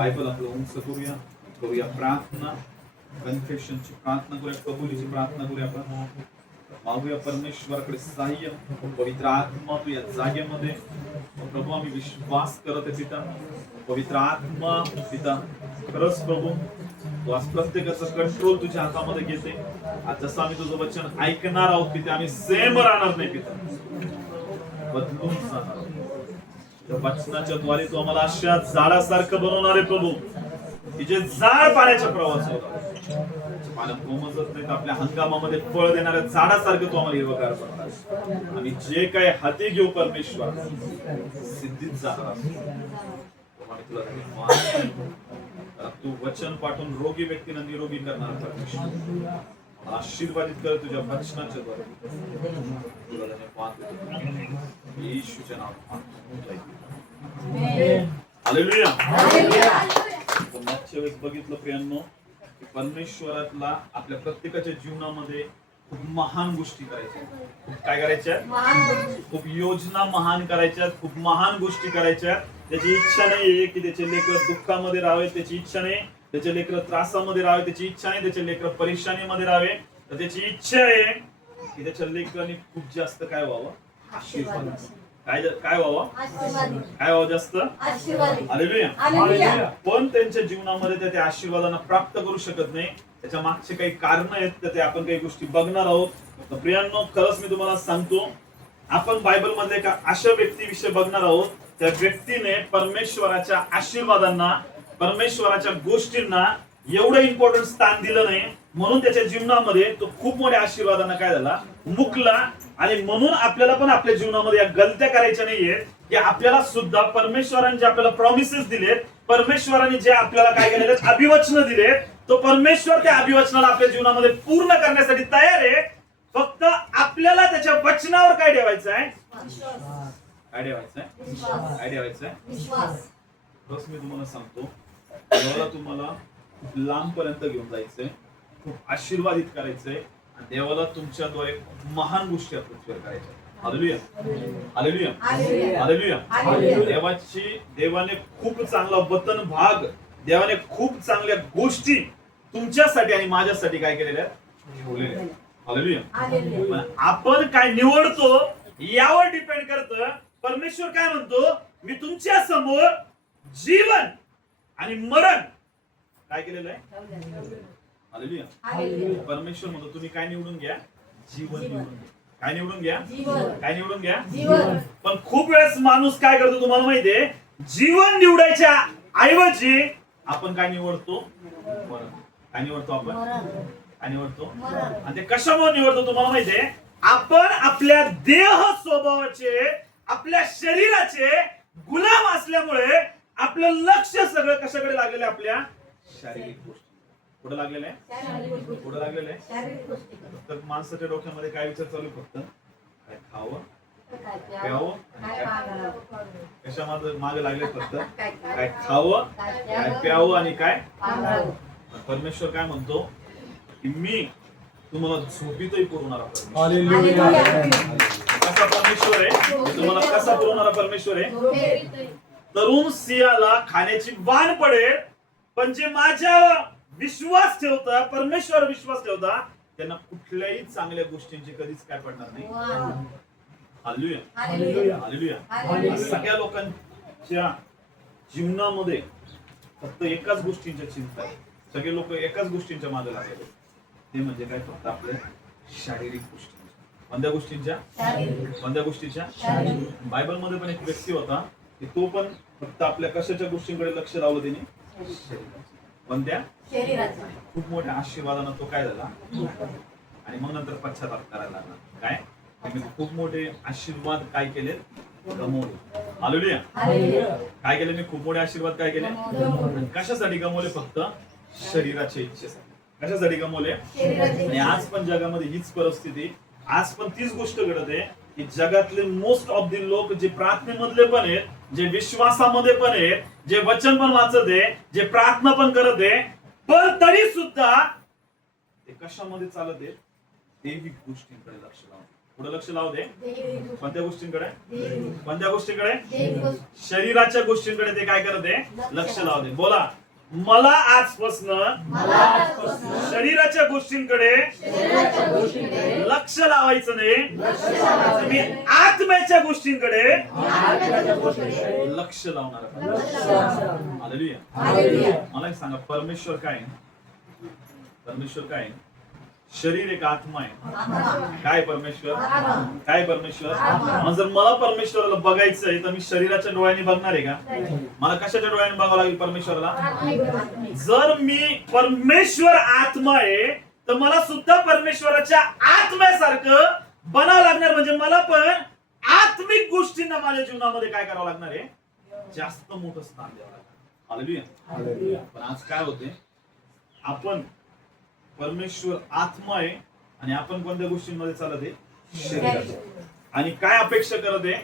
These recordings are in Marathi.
बायबल आपलं उंच करूया प्रार्थना, कन्फेशनची प्रार्थना करूया, कबुलीची प्रार्थना करूया. आपण मागूया परमेश्वराकडे सहाय्य. पवित्र आत्मा तू या जागेमध्ये प्रभू, आम्ही विश्वास करत आहे पिता. पवित्र आत्मा पिता, खरंच प्रभू तू आज प्रत्येकाचं कंट्रोल तुझ्या हातामध्ये घेते. आज जसं आम्ही तुझं वचन ऐकणार आहोत पिता, आम्ही सेम राहणार नाही पिता, बदलून जाणार आहोत. त्या वचनाच्या द्वारे तू आम्हाला अशा झाडासारखं बनवणार आहे प्रभू, की जे झाड पाण्याच्या प्रवासावर पानं कोमजत नाहीत, आपल्या हंगामामध्ये फळ देणाऱ्या झाडासारखं तू आम्हाला हिरवगार बनवणार. आम्ही जे काही हाती घेऊ परमेश्वर सिद्धीत जाणार. तू वचन पाठवून रोगी व्यक्तींना निरोगी करणार परमेश्वर, आशीर्वादित कर तुझ्या वचनाच्या द्वारे. येशूच्या नावात हालेलुया. मागच्या वेळेस बघितलं प्रियांनो, परमेश्वरातला आपल्या प्रत्येकाच्या जीवनामध्ये खूप महान गोष्टी करायच्या. काय करायच्या? खूप योजना महान करायच्या, खूप महान गोष्टी करायच्या. त्याची इच्छा नाहीये की त्याचे लेकर दुःखामध्ये राहावे, त्याची इच्छा नाही त्याचे लेकर त्रासामध्ये राहावे, त्याची इच्छा नाही त्याचे लेकर परेशानीमध्ये राहावे, तर त्याची इच्छा आहे की त्याच्या लेकरांनी खूप जास्त काय व्हावं? आशीर्वाद. काय व्हावं? काय व्हावं? जास्त आशीर्वाद. हालेलुया. पण त्यांच्या जीवनामध्ये त्या आशीर्वादांना प्राप्त करू शकत नाही. त्याच्या मागचे काही कारण आहेत, तर ते आपण काही गोष्टी बघणार आहोत. तर प्रियांनो, खरंच मी तुम्हाला सांगतो, आपण बायबल मध्ये एका अशा व्यक्तीविषयी बघणार आहोत. त्या व्यक्तीने परमेश्वराच्या आशीर्वादांना, परमेश्वराच्या गोष्टींना एवढं इम्पॉर्टंट स्थान दिलं नाही, म्हणून त्याच्या जीवनामध्ये तो खूप मोठ्या आशीर्वादांना काय झाला? मुकला. आणि म्हणून आपल्याला पण आपल्या जीवनामध्ये या गलत्या करायच्या नाहीये की आपल्याला सुद्धा परमेश्वराने जे आपल्याला प्रॉमिसेस दिलेत, परमेश्वराने जे आपल्याला काय केलेले अभिवचन दिलेत, तो परमेश्वर त्या अभिवचनाला आपल्या जीवनामध्ये पूर्ण करण्यासाठी तयार आहे. फक्त आपल्याला त्याच्या वचनावर काय ठेवायचं आहे? काय ठेवायचं आहे? काय ठेवायचं आहे? बस मी तुम्हाला सांगतो, देवाला तुम्हाला लांब पर्यंत घेऊन जायचंय, खूप आशीर्वादित करायचंय, आणि देवाला तुमच्याद्वारे महान गोष्टी पृथ्वीवर करायच्या. हालेलुया. हालेलुया. हालेलुया. देवाने खूप चांगला वतन भाग, देवाने खूप चांगल्या गोष्टी तुमच्यासाठी आणि माझ्यासाठी काय केलेल्या ठेवलेल्या आहेत. हालेलुया. आपण काय निवडतो यावर डिपेंड करतं. परमेश्वर काय म्हणतो? मी तुमच्या समोर जीवन आणि मरण काय केलेलं आहे? हालेलुया. परमेश्वर म्हणतो तुम्ही काय निवडून घ्या? जीवन निवडून घ्या. काय निवडून घ्या? काय निवडून घ्या? पण खूप वेळेस माणूस काय करतो तुम्हाला माहितीये? जीवन निवडायच्या ऐवजी आपण काय निवडतो? मरण. काय निवडतो आपण? काय निवडतो? आणि ते कशामुळे निवडतो तुम्हाला माहितीये? आपण आपल्या देह स्वभावाचे, आपल्या शरीराचे गुलाम असल्यामुळे आपलं लक्ष सगळं कशाकडे लागलेलं आहे? आपल्या शारीरिक गोष्टी. कुठं लागलेलं आहे? कुठं लागलेलं आहे? तर माणसाच्या डोक्यामध्ये काय विचार चालू? फक्त काय खावं, प्यावं, कशामध्ये मागे लागले? फक्त काय खावं, काय प्यावं आणि काय. परमेश्वर काय म्हणतो की मी तुम्हाला झोपीतही पुरवणारा परमेश्वर. कसा परमेश्वर आहे? तुम्हाला कसा पुरवणारा परमेश्वर आहे? तरुण सिंहाला खाण्याची वाण पडेल, पण जे माझ्या विश्वास ठेवता, परमेश्वर विश्वास ठेवता, त्यांना कुठल्याही चांगल्या गोष्टींची कधीच काय पडणार नाही. हालेलुया. हालेलुया. सगळ्या लोकांच्या जीवनामध्ये फक्त एकाच गोष्टींच्या चिंता आहे. सगळे लोक एकाच गोष्टींच्या मागे लागले, ते म्हणजे काय? फक्त आपल्या शारीरिक गोष्टी. कोणत्या गोष्टींच्या? कोणत्या गोष्टीच्या? बायबल मध्ये पण एक व्यक्ती होता की तो पण फक्त आपल्या कशाच्या गोष्टींकडे लक्ष लावलं त्याने? कोणत्या? खूप मोठ्या आशीर्वादानं तो काय झाला? आणि मग नंतर पश्चाताप करायला लागला. काय? मी खूप मोठे आशीर्वाद काय केले? गमवले. हालेलुया. काय केले? मी खूप मोठे आशीर्वाद काय केले? कशासाठी गमवले? फक्त शरीराच्या इच्छेसाठी. कशासाठी गमवले? आणि आज पण जगामध्ये हीच परिस्थिती, आज पण तीच गोष्ट घडत आहे की जगातले मोस्ट ऑफ द लोक जे प्रार्थनेमधले पण आहेत, जे विश्वासामध्ये पण आहेत, जे वचन पण वाचत आहे, जे प्रार्थना पण करत आहे, पण तरी सुद्धा ते कशामध्ये चालत आहे? दैविक गोष्टींकडे लक्ष लावून. पुढे लक्ष लावू दे. कोणत्या गोष्टींकडे? कोणत्या गोष्टींकडे? शरीराच्या गोष्टींकडे ते काय करत आहे? लक्ष लावू दे. बोला, मला आजपासून शरीराच्या गोष्टींकडे लक्ष लावायचं नाही. मी आत्म्याच्या गोष्टींकडे लक्ष लावणार आहे. हालेलुया. मला एक सांगा, परमेश्वर काय आहे? परमेश्वर काय आहे? शरीर एक आत्मा आहे. काय परमेश्वर? काय परमेश्वर? मग जर मला परमेश्वराला बघायचंय तर मी शरीराच्या डोळ्यांनी बघणार आहे का? मला कशाच्या डोळ्यांनी बघावं लागेल परमेश्वराला? जर मी परमेश्वर आत्मा आहे तर मला सुद्धा परमेश्वराच्या आत्म्यासारखं बनावं लागणार. म्हणजे मला पण आत्मिक गोष्टींना माझ्या जीवनामध्ये काय करावं लागणार आहे? जास्त मोठं स्थान द्यावं लागणार. हालेलुया. पण आज काय होते, आपण परमेश्वर आत्मा आहे आणि आपण कोणत्या गोष्टींमध्ये चालत आहे? शरीराच्या. आणि काय अपेक्षा करत आहे?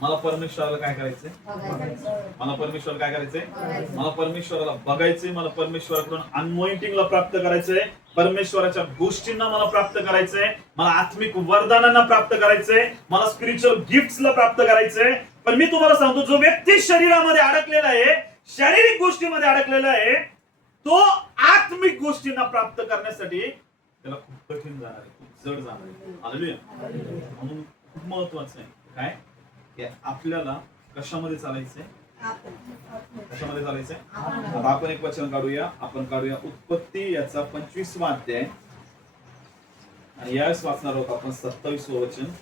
मला परमेश्वराला काय करायचंय? मला परमेश्वर काय करायचंय? मला परमेश्वराला बघायचंय. मला परमेश्वराकडून अनॉइंटिंगला प्राप्त करायचंय. परमेश्वराच्या गोष्टींना मला प्राप्त करायचंय. मला आत्मिक वरदानांना प्राप्त करायचंय. मला स्पिरिच्युअल गिफ्ट्सला प्राप्त करायचंय. पण मी तुम्हाला सांगतो, जो व्यक्ती शरीरामध्ये अडकलेला आहे, शारीरिक गोष्टीमध्ये अडकलेला आहे, तो आत्मिक गोष्टींना प्राप्त करण्यासाठी त्याला खूप कठीण जाणार आहे, खूप जड जाणार आहे. हालेलुया. म्हणून खूप महत्वाचं आहे काय, की आपल्याला कशामध्ये चालायचंय? कशामध्ये चालायचंय? आता आपण एक वचन काढूया. आपण काढूया उत्पत्ती याचा 25वा अध्याय आणि यावेळेस वाचणार आहोत आपण 27वं वचन.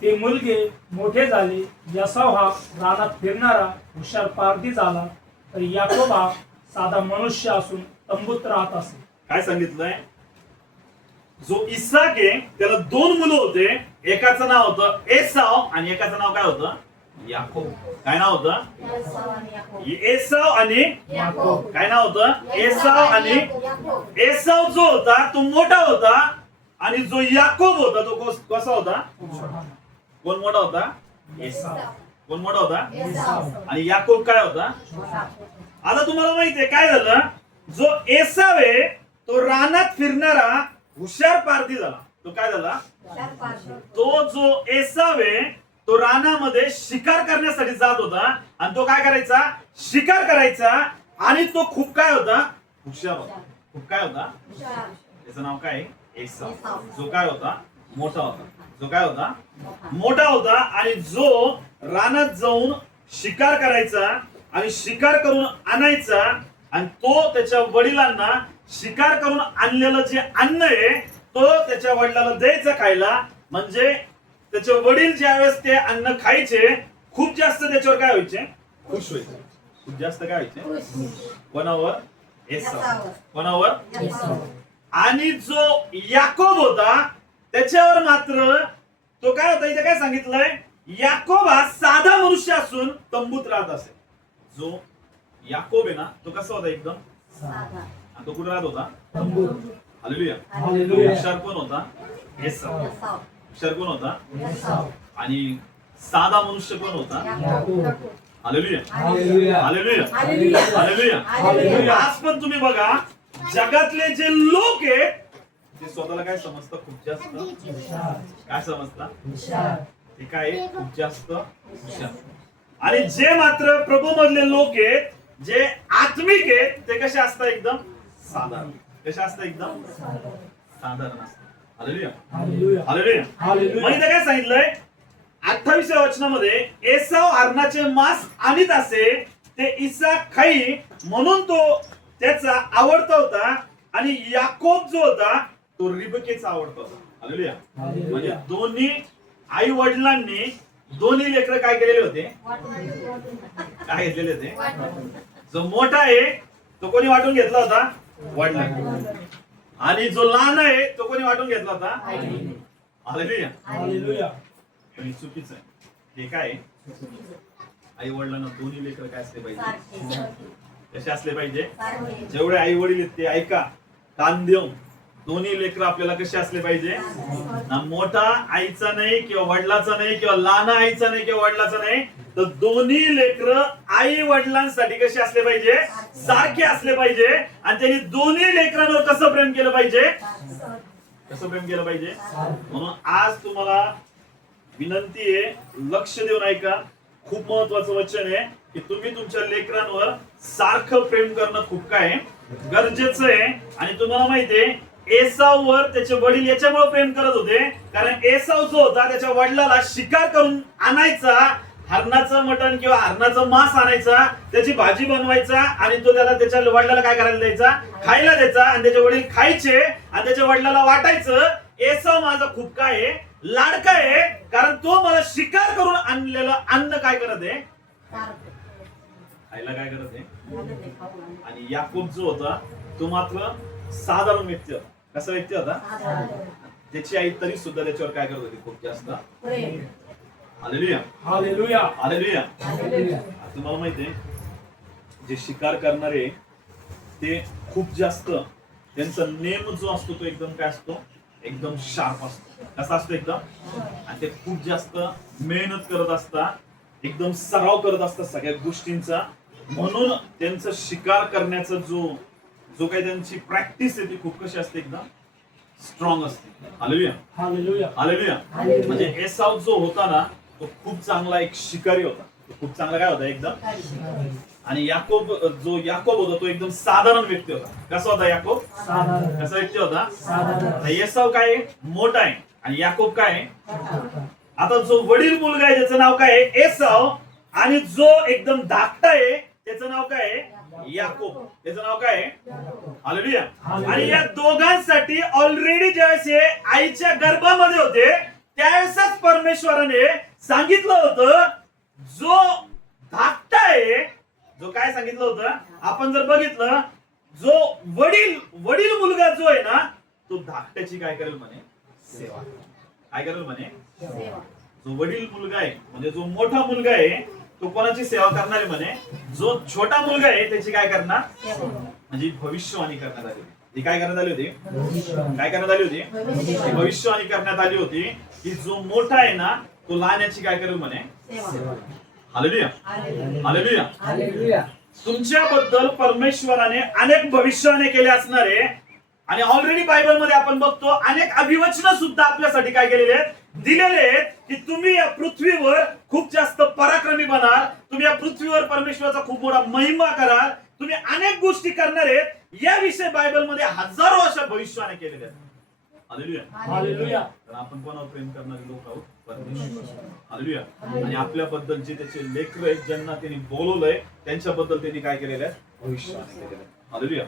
ते मुलगे मोठे झाले. यासाव हा रानात फिरणारा हुशार पारधी झाला, तर याकोब हा साधा मनुष्य असून तंबूत राहत असे. काय सांगितलंय? जो इसाक आहे त्याला दोन मुलं होते. एकाचं नाव होतं एसाव आणि एकाचं नाव काय होतं? याकोब. काय नाव होतं? एसाव आणि याकोब. काय नाव होतं? एसाव आणि एसाव जो होता तो मोठा होता आणि जो याकोब होता तो कसा होता? कोण मोठा होता? एसाव. कोण मोठा होता? एसाव. आणि याकोब काय होता? आता तुम्हाला माहितीये काय झालं? जो एसाव आहे तो रानात फिरणारा हुशार पारधी झाला. तो काय झाला? तो जो एसाव आहे तो रानामध्ये शिकार करण्यासाठी जात होता आणि तो काय करायचा? शिकार करायचा. आणि तो खूप काय होता? हुशार होता. खूप काय होता? त्याचं नाव काय? एसाव. जो काय होता? मोठा होता. जो काय होता? मोठा होता. आणि जो रानात जाऊन शिकार करायचा आणि शिकार करून आणायचा आणि तो त्याच्या वडिलांना शिकार करून आणलेलं जे अन्न आहे तो त्याच्या वडिलांना द्यायचा खायला. म्हणजे त्याचे वडील ज्यावेळेस ते अन्न खायचे खूप जास्त त्याच्यावर काय व्हायचे? खुश व्हायचे. खूप जास्त काय व्हायचे? कोणावर? एसाव. कोणावर? आणि जो याकोब होता त्याच्यावर मात्र तो काय होता? इथे काय सांगितलंय? याकोब हा साधा मनुष्य असून तंबूत राहत असे. जो याकोब आहे ना तो कसा होता? एकदम साधा. आणि तो कुठे राहत होता? तंबूत. हालेलुया. हुशार कोण होता? एसाव. हुशार कोण होता? एसाव. आणि साधा मनुष्य कोण होता? हालेलुया. हालेलुया. हालेलुया. आज पण तुम्ही बघा, जगातले जे लोक आहेत ते स्वतःला काय समजतात? खूप जास्त काय समजतात? ते काय? खूप जास्त हुशार. आणि जे मात्र प्रभू मधले लोक आहेत, जे आत्मिक आहेत, ते कसे असतात? एकदम साधारण. कसे असतात? एकदम साधारण असतात. हालेलुया. हालेलुया. मग इथे काय सांगितलंय? 28व्या वचनामध्ये एसाव हरणाचे मांस आणीत असे, ते इसाक खाई म्हणून तो त्याचा आवडता होता. आणि याकोब जो होता तो रिबकेचा आवडता होता. हालेलुया. म्हणजे दोन्ही आई वडिलांनी दोन्ही लेकरं काय केलेले होते? काय घेतलेले होते? जो मोठा आहे तो कोणी वाटून घेतला होता? वडिलांनी. आणि जो लहान आहे तो कोणी वाटून घेतला होता? हालेलुया. हालेलुया. पण चुकीचं आहे. हे काय? आई वडिलांना दोन्ही लेकरं काय असले पाहिजे? कसे असले पाहिजे? जेवढे आई वडील आहेत ते ऐका, कान देऊन. दोन्ही लेकरं आपल्याला कसे असले पाहिजे? ना मोठा आईचा नाही किंवा वडिलाचा नाही किंवा लहान आईचा नाही किंवा वडिलाचा नाही. तर दोन्ही लेकर आई वडिलांसाठी कसे असले पाहिजे, सारखे असले पाहिजे. आणि त्यांनी दोन्ही लेकरांवर कसं प्रेम केलं पाहिजे, कसं प्रेम केलं पाहिजे. म्हणून आज तुम्हाला विनंती आहे, लक्ष देऊन ऐका. खूप महत्वाचं वचन आहे की तुम्ही तुमच्या लेकरांवर सारखं प्रेम करणं खूप काय गरजेचं आहे. आणि तुम्हाला माहितीये एसाववर त्याचे वडील याच्यामुळे प्रेम करत होते कारण एसाव जो होता त्याच्या वडिलाला शिकार करून आणायचा, हरणाचं मटण किंवा हरणाचं मांस आणायचा, त्याची भाजी बनवायचा आणि तो त्याला त्याच्या वडिलाला काय करायला द्यायचा, खायला द्यायचा. आणि त्याचे वडील खायचे आणि त्याच्या वडिलाला वाटायचं एसाव माझा खूप काय आहे, लाडका आहे, कारण तो मला शिकार करून आणलेलं अन्न काय करत आहे, खायला काय करत आहे. आणि याकूब जो होता तो मात्र साधारण व्यक्ती होता. कसा व्यक्ती होता, त्याची आई तरी सुद्धा त्याच्यावर काय करत होती, खूप जास्त. Hallelujah, hallelujah, hallelujah. तुम्हाला माहितीये जे शिकार करणारे ते खूप जास्त त्यांचा नेम जो असतो तो एकदम काय असतो, एकदम शार्प असतो. कसा असतो एकदम. आणि ते खूप जास्त मेहनत करत असतात, एकदम सराव करत असतात सगळ्या गोष्टींचा. म्हणून त्यांचं शिकार करण्याचा जो काही त्यांची प्रॅक्टिस आहे ती खूप कशी असते, एकदम स्ट्रॉंग असते. Hallelujah, hallelujah, hallelujah. म्हणजे एसाव जो होता ना तो खूप चांगला एक शिकारी होता, तो खूप चांगला काय होता एकदम. आणि याकोब होता तो एकदम साधारण व्यक्ती होता. कसा होता याकोब, कसा व्यक्ती होता. एसाव काय मोठा आहे आणि याकोब काय आहे. आता जो वडील मुलगा आहे त्याचं नाव काय आहे, एसाव. आणि जो एकदम धाकटा आहे त्याचं नाव काय आहे, याकोब. त्याचं नाव काय आहे, हालेलुया. आणि या दोघांसाठी ऑलरेडी ज्यावेळेस हे आईच्या गर्भामध्ये होते त्यावेळेसच परमेश्वराने सांगितलं होतं जो धाकटा आहे, जो काय सांगितलं होतं आपण जर बघितलं, जो वडील मुलगा जो आहे ना तो धाकट्याची काय करेल म्हणे, सेवा. काय करेल म्हणे, जो वडील मुलगा आहे म्हणजे जो मोठा मुलगा आहे तो कोणाची सेवा करणार आहे म्हणे, जो छोटा मुलगा आहे त्याची काय करणार, म्हणजे भविष्यवाणी करण्यात आली. ती काय करण्यात आली होती, काय करण्यात आली होती, भविष्यवाणी करण्यात आली होती की जो मोठा आहे ना तो लहानाची काय करेल म्हणे, हालेलुया, हालेलुया, हालेलुया. तुमच्याबद्दल परमेश्वराने अनेक भविष्यवाणी केले असणार आहे. आणि ऑलरेडी बायबल मध्ये आपण बघतो अनेक अभिवचन सुद्धा आपल्यासाठी काय केलेले आहेत, दिलेले आहेत की तुम्ही या पृथ्वीवर खूप जास्त पराक्रमी बनाल, तुम्ही या पृथ्वीवर परमेश्वराचा खूप मोठा महिमा कराल, तुम्ही अनेक गोष्टी करणार आहेत. याविषयी बायबल मध्ये हजारो अशा भविष्यवाणी केलेल्या आहेत. Hallelujah, hallelujah. तर आपण कोणावर प्रेम करणारे लोक आहोत, परमेश्वर. हालेलुया. आणि आपल्याबद्दल जे त्याचे लेकर आहेत ज्यांना त्यांनी बोलवलंय त्यांच्याबद्दल त्यांनी काय केलेलं आहे, भविष्यवाणी केलेलं आहे. हालेलुया.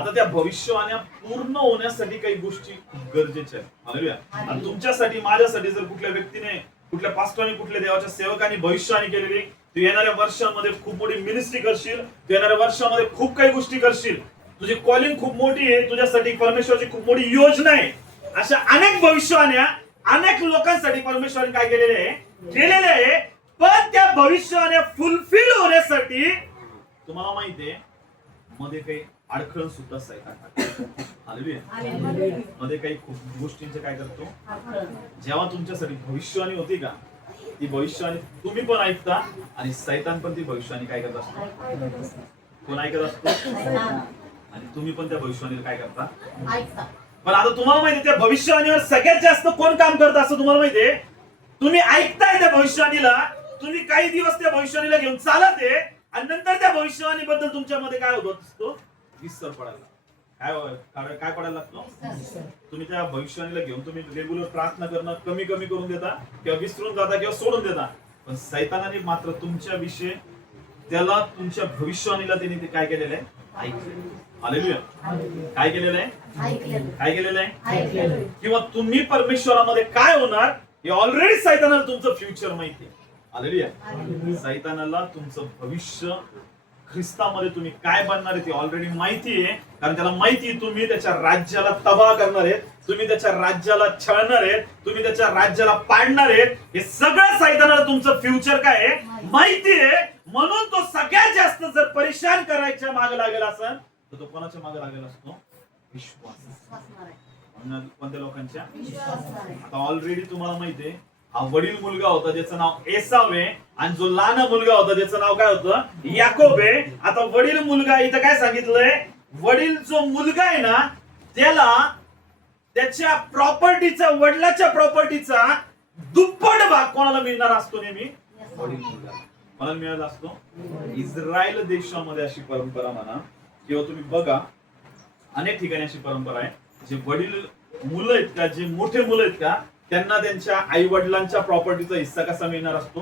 आता त्या भविष्यवाण्या पूर्ण होण्यासाठी काही गोष्टी खूप गरजेच्या आहेत. हालेलुया. आणि तुमच्यासाठी माझ्यासाठी जर कुठल्या व्यक्तीने, कुठल्या पास्टरने, कुठल्या देवाच्या सेवकाने भविष्यवाणी केलेली, तू येणाऱ्या वर्षांमध्ये खूप मोठी मिनिस्ट्री करशील, तू येणाऱ्या वर्षांमध्ये खूप काही गोष्टी करशील, तुझी कॉलिंग खूप मोठी आहे, तुझ्यासाठी परमेश्वराची खूप मोठी योजना आहे. अशा अनेक भविष्यवाण्या अनेक लोकांसाठी परमेश्वराने काय केलेले आहे, केलेले आहे. पण त्या भविष्यवाण्या फुलफिल होण्यासाठी तुम्हाला माहिती आहे मध्ये काही अडखळ सुद्धा सैतान. हालेलुया. मध्ये काही खूप गोष्टींचे काय करतो, जेव्हा तुमच्यासाठी भविष्यवाणी होती का ती भविष्यवाणी तुम्ही पण ऐकता आणि सैतान पण ती भविष्यवाणी काय करत असतो, कोण ऐकत असतो, आणि तुम्ही पण त्या भविष्यवाणीला काय करता, ऐकता. पण आता तुम्हाला माहिती त्या भविष्यवाणीवर सगळ्यात जास्त कोण काम करत असतं तुम्हाला माहितीये, तुम्ही ऐकताय त्या भविष्यवाणीला, तुम्ही काही दिवस त्या भविष्यवाणीला घेऊन चालत आहे आणि नंतर त्या भविष्यवाणी बद्दल तुमच्यामध्ये काय होत असतो, विसर पडायला. काय पडायला लागतो, तुम्ही त्या भविष्यवाणीला घेऊन तुम्ही रेग्युलर प्रार्थना करणं कमी करून देता किंवा विसरून जाता किंवा सोडून देता. पण सैतानाने मात्र तुमच्या विषयी त्याला तुमच्या भविष्यवाणीला त्यांनी ते काय केलेलं आहे, ऐकलेलं. हालेलुया. काय केलेलं आहे, काय केलेलं आहे, किंवा तुम्ही परमेश्वरामध्ये काय होणार हे ऑलरेडी सैतानाला तुमचं फ्युचर माहिती आहे. हालेलुया. सैतानाला तुमचं भविष्य ख्रिस्तामध्ये तुम्ही काय बनणार आहे ते ऑलरेडी माहिती आहे, कारण त्याला माहिती आहे तुम्ही त्याच्या राज्याला तबाह करणार आहेत, तुम्ही त्याच्या राज्याला छळणार आहेत, तुम्ही त्याच्या राज्याला पाडणार आहेत. हे सगळं सैतानाला तुमचं फ्युचर काय आहे माहिती आहे. म्हणून तो सगळ्यात जास्त जर परेशान करायच्या मागे लागेल असेल तर तो कोणाच्या मागे लागेल असतो, विश्वास. कोणत्या लोकांच्या. आता ऑलरेडी तुम्हाला माहिती आहे हा वडील मुलगा होता ज्याचं नाव एसाव आहे, आणि जो लहान मुलगा होता ज्याचं नाव काय होतं, याकोब आहे. आता वडील मुलगा इथं काय सांगितलंय, वडील जो मुलगा आहे ना त्याला त्याच्या प्रॉपर्टीचा, वडिलाच्या प्रॉपर्टीचा दुप्पट भाग कोणाला मिळणार असतो, नेहमी वडील मुलगा कोणाला मिळत असतो. इस्रायल देशामध्ये अशी परंपरा म्हणा किंवा तुम्ही बघा अनेक ठिकाणी अशी परंपरा आहे, जे वडील मुलं आहेत का, जे मोठे मुलं आहेत का, त्यांना त्यांच्या आई वडिलांच्या प्रॉपर्टीचा हिस्सा कसा मिळणार असतो,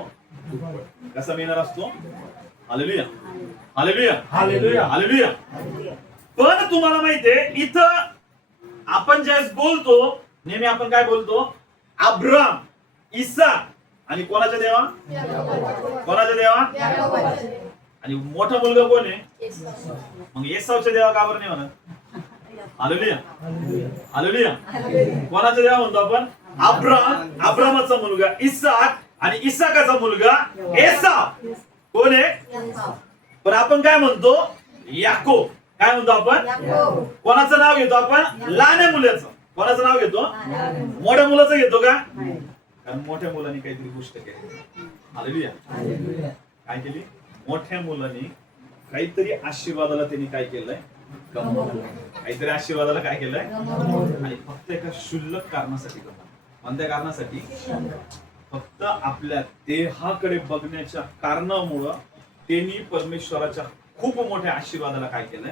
कसा मिळणार असतो. Hallelujah, hallelujah, hallelujah, hallelujah. पण तुम्हाला माहितीये इथं आपण ज्यावेळेस बोलतो नेहमी आपण काय बोलतो, अब्राम, इसाक आणि कोणाच्या देवा, कोणाच्या देवा, आणि मोठा मुलगा कोण आहे, मग एसावच्या देवा का बरं नाही म्हणत. Hallelujah, hallelujah. कोणाच्या देवा म्हणतो आपण, अब्रामाचा मुलगा इसाक आणि इसाकाचा मुलगा एसाव. कोण आहे, पण आपण काय म्हणतो, याकोब. काय म्हणतो आपण, कोणाचं नाव घेतो आपण, लहान मुलाचं. कोणाचं नाव घेतो, मोठ्या मुलाचं घेतो का, कारण मोठ्या मुलांनी काहीतरी गोष्ट केली. हालेलुया, काय केली, मोठ्या मुलांनी काहीतरी आशीर्वादाला त्यांनी काय केलंय, काहीतरी आशीर्वादाला काय केलंय, आणि फक्त एका क्षुल्लक कारणासाठी, कोणत्या कारणासाठी, फक्त आपल्या देहाकडे बघण्याच्या कारणामुळं त्यांनी परमेश्वराच्या खूप मोठ्या आशीर्वादाला काय केलंय.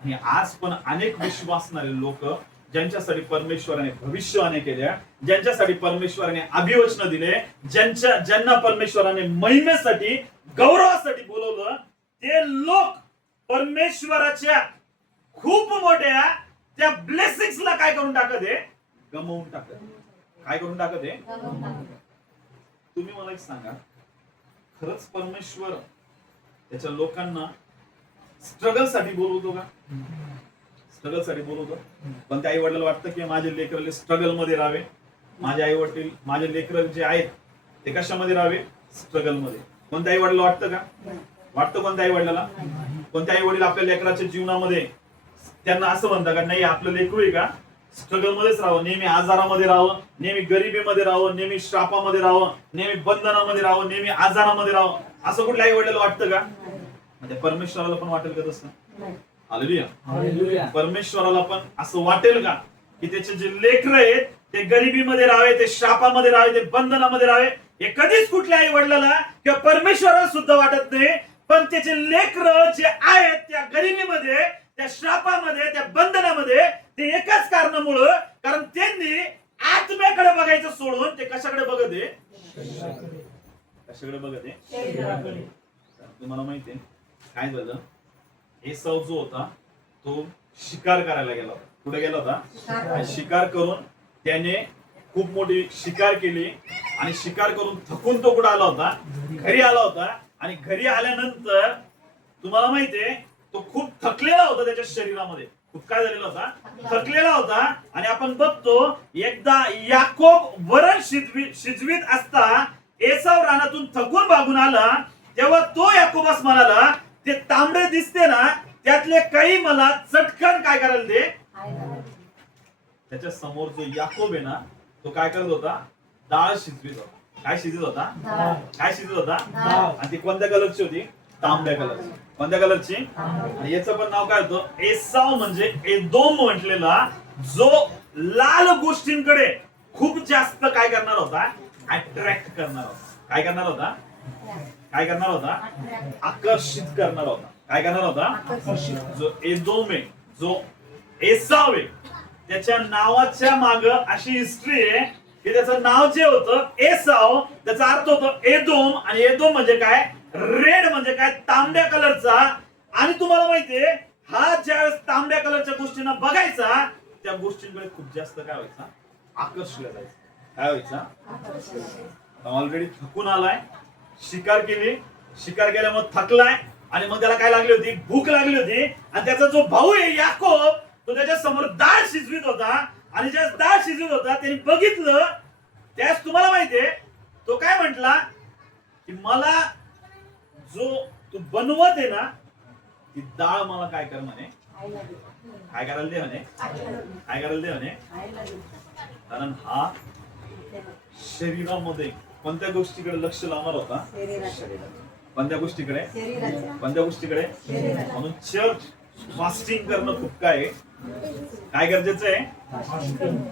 आणि आज पण अनेक विश्वासणारे लोक ज्यांच्यासाठी परमेश्वराने भविष्यवाणी केल्या, ज्यांच्यासाठी परमेश्वराने अभिवचन दिले, ज्यांना परमेश्वराने महिमेसाठी, गौरवासाठी बोलवलं, ते लोक परमेश्वराच्या खूप मोठ्या त्या ब्लेसिंग्सला काय करून टाकत आहे, गमावून टाकत. काय करून टाकत आहे. तुम्ही मला एक सांगा, खरंच परमेश्वर त्याच्या लोकांना स्ट्रगल साठी बोलवतो का, स्ट्रगल साठी बोलवतो. पण त्या आई वडिलांना वाटतं की माझे लेकरले स्ट्रगल मध्ये राहावे, माझे आई वडील, माझे लेकर जे आहेत ते कशामध्ये राहावे, स्ट्रगल मध्ये. कोणत्या आई वडिलांना वाटतं का, वाटतं कोणत्या आई वडिलांना. कोणत्या आई वडील आपल्या लेकराच्या जीवनामध्ये त्यांना असं म्हणतात का, नाही आपलं लेकरू आहे का स्ट्रगल मध्येच राहावं, नेहमी आजारामध्ये राहावं, नेहमी गरिबीमध्ये राहावं, नेहमी श्रापामध्ये राहावं, नेहमी बंधनामध्ये राहावं, नेहमी आजारामध्ये राहावं, असं कुठल्या आई वडिलांना वाटतं का. म्हणजे परमेश्वराला पण वाटेल का तसं. हालेलुया. परमेश्वराला पण असं वाटेल का की त्याचे जे लेकरं आहेत ते गरिबीमध्ये राहावे, ते श्रापामध्ये राहावे, ते बंधनामध्ये राहावे. हे कधीच कुठल्या आई वडिलांना किंवा परमेश्वराला सुद्धा वाटत नाही. पण त्याचे लेकरं जे आहेत त्या गरिबीमध्ये, त्या श्रापामध्ये, त्या बंधनामध्ये, ते एकाच कारणामुळं, कारण त्यांनी आत्म्याकडे बघायचं सोडून ते कशाकडे बघत आहे, कशाकडे बघत आहे. तुम्हाला माहितीये काय झालं, एसाव जो होता तो शिकार करायला गेला होता. कुठे गेला होता, शिकार करून त्याने खूप मोठी शिकार केली, आणि शिकार करून थकून तो कुठे आला होता, घरी आला होता. आणि घरी आल्यानंतर तुम्हाला माहितीये तो खूप थकलेला होता, त्याच्या शरीरामध्ये खूप काय झालेला होता, थकलेला होता. आणि आपण बघतो एकदा याकोब वरण शिजवीत असता एसाव रानातून थकून भागून आला, तेव्हा तो याकोबास म्हणाला, ते तांबडे दिसते ना त्यातले काही मला चटकन काय करायला दे. त्याच्या समोर जो याकोब आहे ना तो काय करत होता, डाळ शिजवीत होता. काय शिजत होता, काय शिजत होता, आणि ती कोणत्या कलरची होती, तांबड्या कलरची. कोणत्या कलरची, आणि याचं पण नाव काय होतं, एसाव म्हणजे एदोम म्हटलेला, जो लाल गोष्टींकडे खूप जास्त काय करणार होता, अट्रॅक्ट करणार होता. काय करणार होता, काय करणार होता, आकर्षित करणार होता. काय करणार होता, जो एदोम आहे, जो एसाव आहे, त्याच्या नावाच्या माग अशी हिस्ट्री आहे की त्याचं नाव जे होतं एसाव, त्याचा अर्थ होतो एदोम. आणि एदोम म्हणजे काय, रेड म्हणजे काय, तांबड्या कलरचा. आणि तुम्हाला माहितीये हा ज्यावेळेस तांबड्या कलरच्या गोष्टींना बघायचा, त्या गोष्टींकडे खूप जास्त काय व्हायचा, आकर्षलं जायचं. काय व्हायचा, ऑलरेडी थकून आलाय, शिकार केली, शिकार केल्यामुळे थकलाय, आणि मग त्याला काय लागली होती, भूक लागली होती. आणि त्याचा जो भाऊ आहे याकोब, तो त्याच्या समोर डाळ शिजवीत होता. आणि ज्या डाळ शिजवीत होता त्यांनी बघितलं, त्यास तुम्हाला माहितीये तो काय म्हटला की मला जो तू बनवत आहे ना ती डाळ मला काय कर म्हणे, काय करायला दे म्हणे, काय करायला दे म्हणे. कारण हा शरीरामध्ये कोणत्या गोष्टीकडे लक्ष लावणार होता? कोणत्या गोष्टीकडे? कोणत्या गोष्टीकडे? म्हणून चर्च फास्टिंग करणं खूप काय गरजेचं आहे?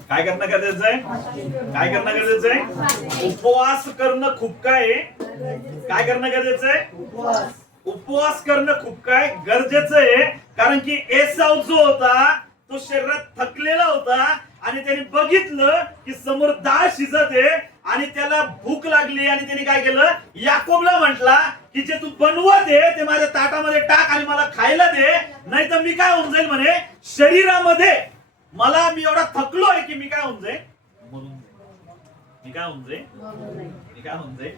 काय करणं गरजेचं आहे? काय करणं गरजेचं आहे? उपवास करणं खूप काय करणं गरजेचं आहे? उपवास करणं खूप काय गरजेचं आहे. कारण की एसाव जो होता तो शरीरात थकलेला होता आणि त्याने बघितलं की समोर डाळ शिजत आहे आणि त्याला भूक लागली आणि त्याने काय केलं? याकोबला म्हटला की जे तू बनवत आहे ते माझ्या ताटामध्ये टाक आणि मला खायला दे, नाही तर मी काय होऊन जाईल म्हणे शरीरामध्ये. मला मी एवढा थकलोय की मी काय होऊन जाईल? म्हणून मी काय होऊन जाईल? मी काय होऊन जाईल?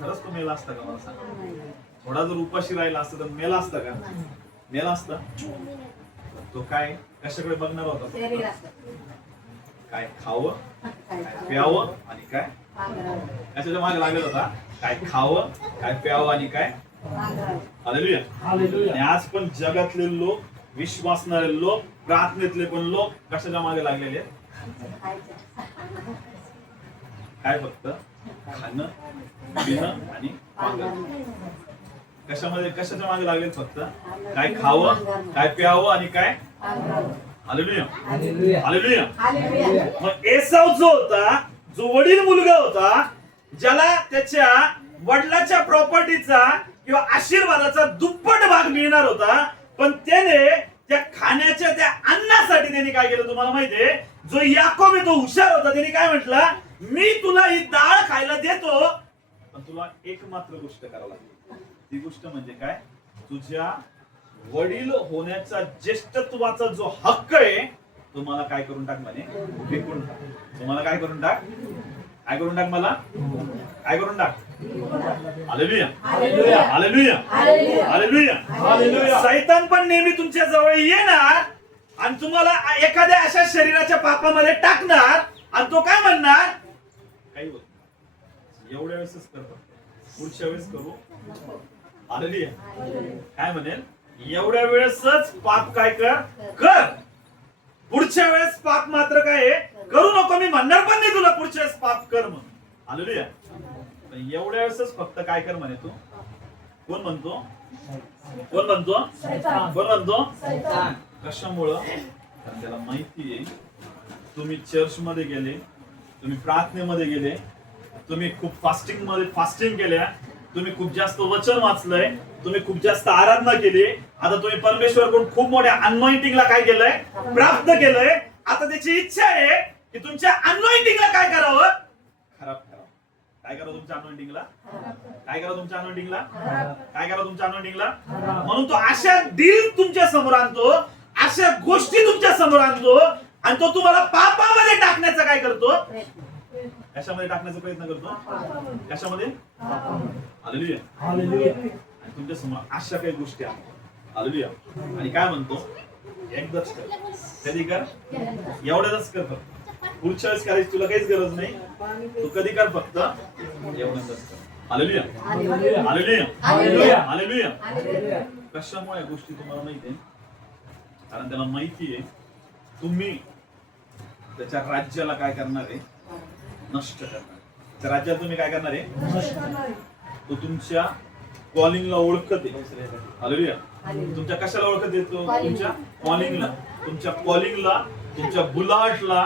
खरंच तो मेला असता का? मला सांग. थोडा जर उपाशी राहिला असता तर मेला असता का? मेला असता. तो काय कशाकडे बघणार होता? काय खावं, काय प्यावं आणि काय कशाच्या मागे लागेल होता? काय खावं, काय प्यावं आणि काय? हालेलुया. आणि आज पण जगातले लोक, विश्वासणारे लोक, प्रार्थनेतले पण लोक कशाच्या मागे लागलेले आहेत? काय? फक्त खाणं, पिणं आणि पांघरणं. कशाच्या मागे लागले? फक्त काय खावं, काय प्यावं आणि काय? हालेलुया. हालेलुया. मग एसाव जो होता, जो वडील मुलगा होता, ज्याला त्याच्या वडिलाच्या प्रॉपर्टीचा किंवा आशीर्वादाचा दुप्पट भाग मिळणार होता, पण त्याने त्या खाण्याच्या त्या अन्नासाठी त्याने काय केलं तुम्हाला माहितीये? जो याकोब आहे तो हुशार होता. त्याने काय म्हटलं? मी तुला ही डाळ खायला देतो, पण तुला एक मात्र गोष्ट करावी लागेल. ती गोष्ट म्हणजे काय? तुझ्या वडील होण्याचा ज्येष्ठत्वाचा जो हक्क आहे तो मला काय करून टाक म्हणे? विकून टाक. तुम्हाला काय करून टाक? काय करून टाक? मला काय करून टाक? हालेलुया. हालेलुया. हालेलुया. शैतान पण नेहमी तुमच्या जवळ येणार आणि तुम्हाला एखाद्या अशा शरीराच्या पापामध्ये टाकणार आणि तो काय म्हणणार? काही होत एवढ्या वेळेसच करतो, पुढच्या वेळेस करू. हालेलुया. काय म्हणेल? एवढ्या वेळेसच पाप काय कर, पुढच्या वेळेस पाप मात्र काय करू नको. मी म्हणणार पण नाही तुला पुढच्या वेळेस पाप कर म्हणून. हालेलुया. एवढ्या वेळेसच फक्त काय कर म्हणे. तू कोण म्हणतो? कोण म्हणतो? कोण म्हणतो? कशामुळं? कारण त्याला माहिती आहे तुम्ही चर्च मध्ये गेले, तुम्ही प्रार्थनेमध्ये गेले, तुम्ही खूप फास्टिंग केल्या, तुम्ही खूप जास्त वचन वाचलंय, तुम्ही खूप जास्त आराधना केली. आता तुम्ही परमेश्वराकडून खूप मोठ्या अनॉइंटिंगला काय केलंय? प्राप्त केलंय. आता त्याची इच्छा आहे की तुमच्या अनॉइंटिंगला काय करावं? खराब करावं. काय करावं तुमच्या अनॉइंटिंगला? काय करावं तुमच्या अनॉइंटिंगला? काय करावं तुमच्या अनॉइंटिंगला? म्हणून तो अशा डील तुमच्या समोर आणतो, अशा गोष्टी तुमच्या समोर आणतो आणि तो तुम्हाला पापामध्ये टाकण्याचा काय करतो? कशामध्ये टाकण्याचा प्रयत्न करतो? कशामध्ये? हालेलुया. हालेलुया. आणि तुमच्या समोर अशा काही गोष्टी आहेत. हालेलुया. आणि काय म्हणतो? एकदाच कर. कधी कर? एवढ्याच कर. फक्त पुढच्या वेळेस करायची तुला काहीच गरज नाही. तू कधी कर? फक्त एवढ्याच कर. हालेलुया. हालेलुया. हालेलुया. हालेलुया. कशामुळे गोष्टी तुम्हाला माहिती आहे? कारण त्याला माहिती आहे तुम्ही त्याच्या राज्याला काय करणार आहे? नष्ट करणार. त्या राज्यात तुम्ही काय करणार आहे? तो तुमच्या कॉलिंगला ओळखत आहे. हालेलुया. तुमच्या कशाला ओळखत येतो? तुमच्या कॉलिंगला. तुमच्या कॉलिंगला, तुमच्या बुलाटला,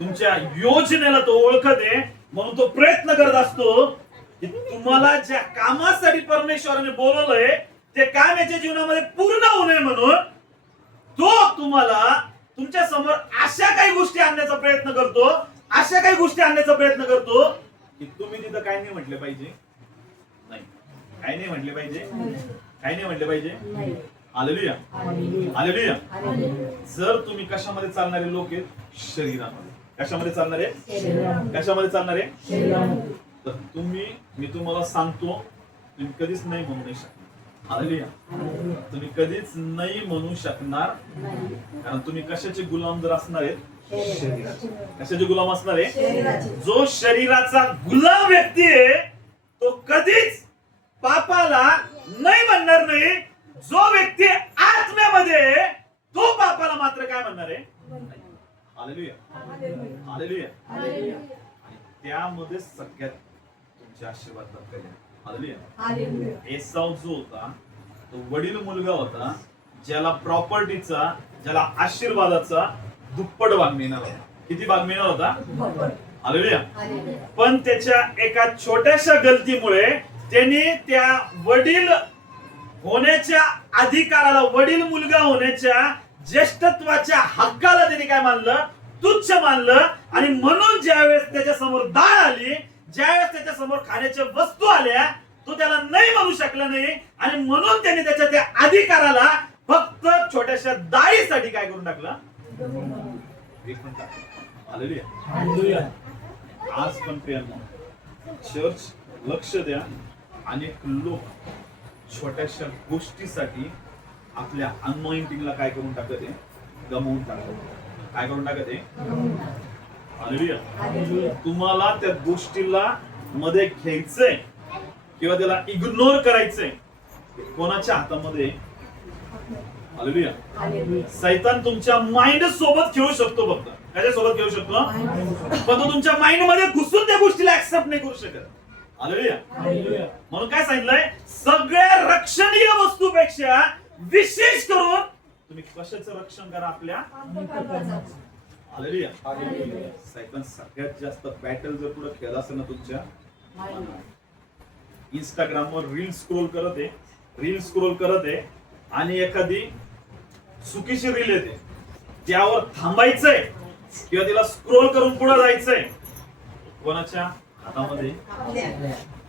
तुमच्या योजनेला तो ओळखत आहे. म्हणून तो प्रयत्न करत असतो की तुम्हाला ज्या कामासाठी परमेश्वराने बोलवलंय ते काम याच्या जीवनामध्ये पूर्ण होऊ नये म्हणून तो तुम्हाला तुमच्या समोर अशा काही गोष्टी आणण्याचा प्रयत्न करतो, अशा काही गोष्टी आणण्याचा प्रयत्न करतो की तुम्ही तिथं काय नाही म्हटले पाहिजे? नाही. काय नाही म्हटले पाहिजे? काय नाही म्हटले पाहिजे? हालेलुया. हालेलुया. जर तुम्ही कशामध्ये चालणारे लोक आहेत? शरीरामध्ये. कशामध्ये चालणारे? कशामध्ये चालणारे? तर मी तुम्हाला सांगतो तुम्ही कधीच नाही म्हणू नाही शकणार. हालेलुया. तुम्ही कधीच नाही म्हणू शकणार. कारण तुम्ही कशाचे गुलाम जर असणार आहेत? शरीराचे. कशाचे गुलाम असणार आहे? जो शरीराचा गुलाम व्यक्ती आहे तो कधीच पापाला नाही म्हणणार नाही. जो व्यक्ती आत्म्यामध्ये तो पापाला मात्र काय म्हणणार आहे? हालेलुया. हालेलुया. त्या त्यामध्ये सगळ्यात तुमचे आशीर्वाद दाखवले. हालेलुया. एसाव जो होता तो वडील मुलगा होता, ज्याला प्रॉपर्टीचा, ज्याला आशीर्वादाचा दुप्पट भाग मिळणार होता. किती भाग मिळणार होता? हालेलुया. पण त्याच्या एका छोट्याशा गलतीमुळे त्यांनी त्या वडील होण्याच्या अधिकाराला, वडील मुलगा होण्याच्या ज्येष्ठत्वाच्या हक्काला त्यांनी काय मानलं? तुच्छ मानलं. आणि म्हणून ज्यावेळेस त्याच्या समोर डाळ आली, ज्यावेळेस त्याच्या समोर खाण्याच्या वस्तू आल्या, तो त्याला नाही म्हणू शकला नाही. आणि म्हणून त्याने त्याच्या त्या अधिकाराला फक्त छोट्याशा डाळीसाठी काय करून टाकलं? विकून टाकलं. हालेलुया. आज पण प्रियांनो, चर्च लक्ष द्या. अनेक लोक छोट्याशा गोष्टीसाठी आपल्या अनॉइंटिंगला काय करून टाकत आहे? गमावून टाकत. काय करून टाकत आहे? हालेलुया. तुम्हाला त्या गोष्टीला मध्ये घ्यायचंय किंवा त्याला इग्नोर करायचंय, कोणाच्या हातामध्ये? हालेलुया. सैतान तुमच्या माइंड सोबत खेळू शकतो. फक्त कशा सोबत खेळू शकतो? पण तो तुमच्या माइंड मध्ये घुसून त्या गोष्टीला ऍक्सेप्ट नाही करू शकत. हालेलुया. म्हणून काय सांगितलंय? सगळ्या रक्षणीय वस्तूपेक्षा विशेष करून तुम्ही कशाचं रक्षण करा? आपल्या. हालेलुया. सैतान सगळ्यात जास्त बॅटल जर पुढे खेळला असेल ना तुमच्या, इंस्टाग्रामवर रील स्क्रोल करत आहे आणि एखादी चुकीची रील येते, त्यावर थांबायचंय किंवा तिला स्क्रोल करून पुढे जायचंय. कोणाच्या हातामध्ये?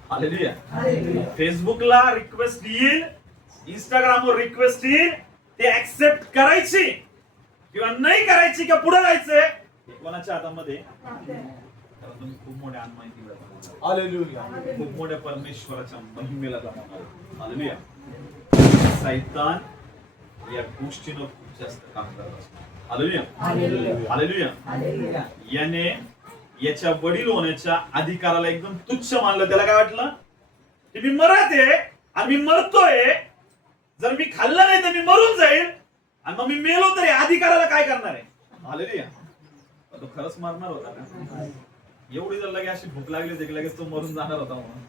हालेलुया. फेसबुकला रिक्वेस्ट येईल, इंस्टाग्रामवर रिक्वेस्ट येईल, ते ऍक्सेप्ट करायची किंवा नाही करायची किंवा पुढे जायचंय, कोणाच्या हातामध्ये? तुम्ही खूप मोठ्या अनमाहितीला जाणार. हालेलुया. खूप मोठ्या परमेश्वराच्या महिमेला जाणार. हालेलुया. सैतान या गोष्टीनं खूप जास्त काम करत असतो. हालेलुया. हालेलुया. याने याच्या वडील होण्याच्या अधिकाराला एकदम तुच्छ मानलं. त्याला काय वाटलं की मी मरत आहे आणि मी मरतोय, जर मी खाल्लं नाही तर मी मरून जाईल, आणि मग मी मेलो तरी अधिकाराला काय करणार आहे? हालेलुया. तो खरंच मरणार होता का? एवढी जर लगे अशी भूक लागली होती की लगेच तो मरून जाणार होता म्हणून?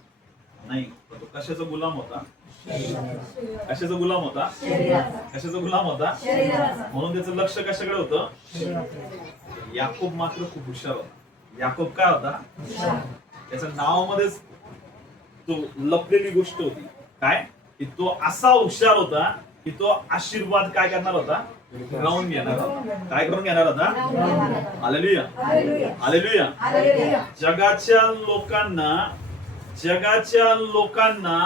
नाही. तो कशाचा गुलाम होता? कशाचा गुलाम होता? कशाचा गुलाम होता? म्हणून त्याचं लक्ष कशाकडे होतं? याकूब मात्र खूप हुशार होता. याकूब काय होता? त्याच्या नावामध्येच तो लपलेली गोष्ट होती. काय? की तो असा हुशार होता की तो आशीर्वाद काय करणार होता? राहून घेणार होता. काय करून घेणार होता? हालेलुया. हालेलुया. जगाच्या लोकांना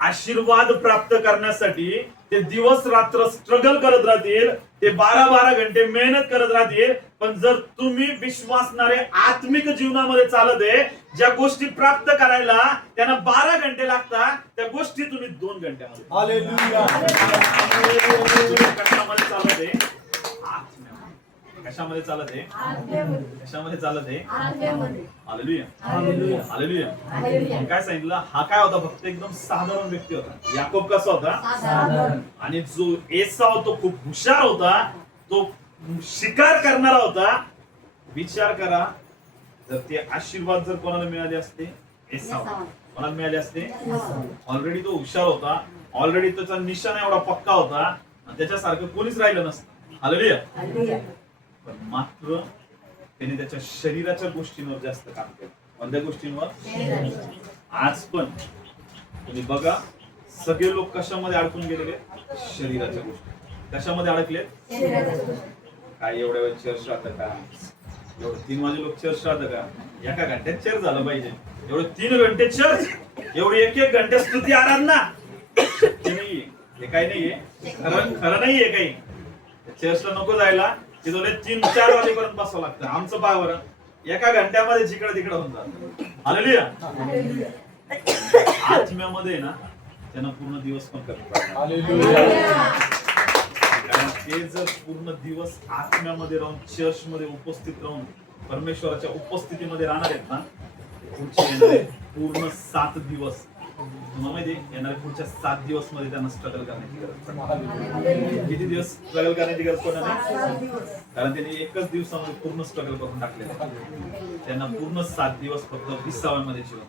आशीर्वाद प्राप्त करण्यासाठी ते दिवस रात्र स्ट्रगल करत राहतील, ते 12-12 घंटे मेहनत करत राहतील. पण जर तुम्ही विश्वासणारे आत्मिक जीवनामध्ये चालत आहे, ज्या गोष्टी प्राप्त करायला त्यांना 12 घंटे लागतात, त्या गोष्टी तुम्ही 2 घंट्यामध्ये. हालेलुया. कशामध्ये चालत आहे? कशामध्ये चालत आहे? कशामध्ये चालत आहे? हालेलुया. हालेलुया. काय सांगितलं? हा काय होता? फक्त एकदम साधारण व्यक्ती होता. याकूब कसा होता? आणि जो एसाव तो खूप हुशार होता, तो शिकार करणारा होता. विचार करा, जर ते आशीर्वाद जर कोणाला मिळाले असते, एसाव कोणाला मिळाले असते? ऑलरेडी तो हुशार होता, ऑलरेडी त्याचा निशाणा एवढा पक्का होता, त्याच्यासारखं कोणीच राहिलं नसतं. हालेलुया. पण मात्र त्याने त्याच्या शरीराच्या गोष्टींवर जास्त काम केलं. कोणत्या गोष्टींवर? आज पण तुम्ही बघा, सगळे लोक कशामध्ये अडकून गेलेले? शरीराच्या गोष्टी. कशामध्ये अडकले? काय एवढ्या वेळ चर्च राहतं का? एवढं 3 वाजे लोक चर्च राहतं का? एका घंट्यात चर्च झालं पाहिजे. एवढे 3 घंटे चर्च, एवढी 1-1 घंटे स्तुती आराधना, हे नाहीये. हे काही नाहीये. खरं नाहीये काही. चर्चला नको जायला, तिथं 3-4 वाजेपर्यंत बसावं लागतं. आमचं पावर एका घंट्यामध्ये जिकडे तिकडे होऊन जातं. हालेलुया. आत्म्यामध्ये ना त्यांना पूर्ण दिवस पण कमी पडतात. हालेलुया. कारण ते जर पूर्ण दिवस आत्म्यामध्ये राहून, चर्च मध्ये उपस्थित राहून, परमेश्वराच्या उपस्थितीमध्ये राहणार आहेत ना, पुढचे पूर्ण 7 दिवस तुम्हाला माहिती येणाऱ्या पुढच्या 7 दिवस मध्ये त्यांना स्ट्रगल करण्याची गरज आहे. किती दिवस स्ट्रगल करण्याची गरज पडणार नाही, कारण त्यांनी एकच दिवसामध्ये पूर्ण स्ट्रगल करून टाकलेलं आहे. त्यांना पूर्ण 7 दिवस फक्त विसाव्यामध्ये जीवन.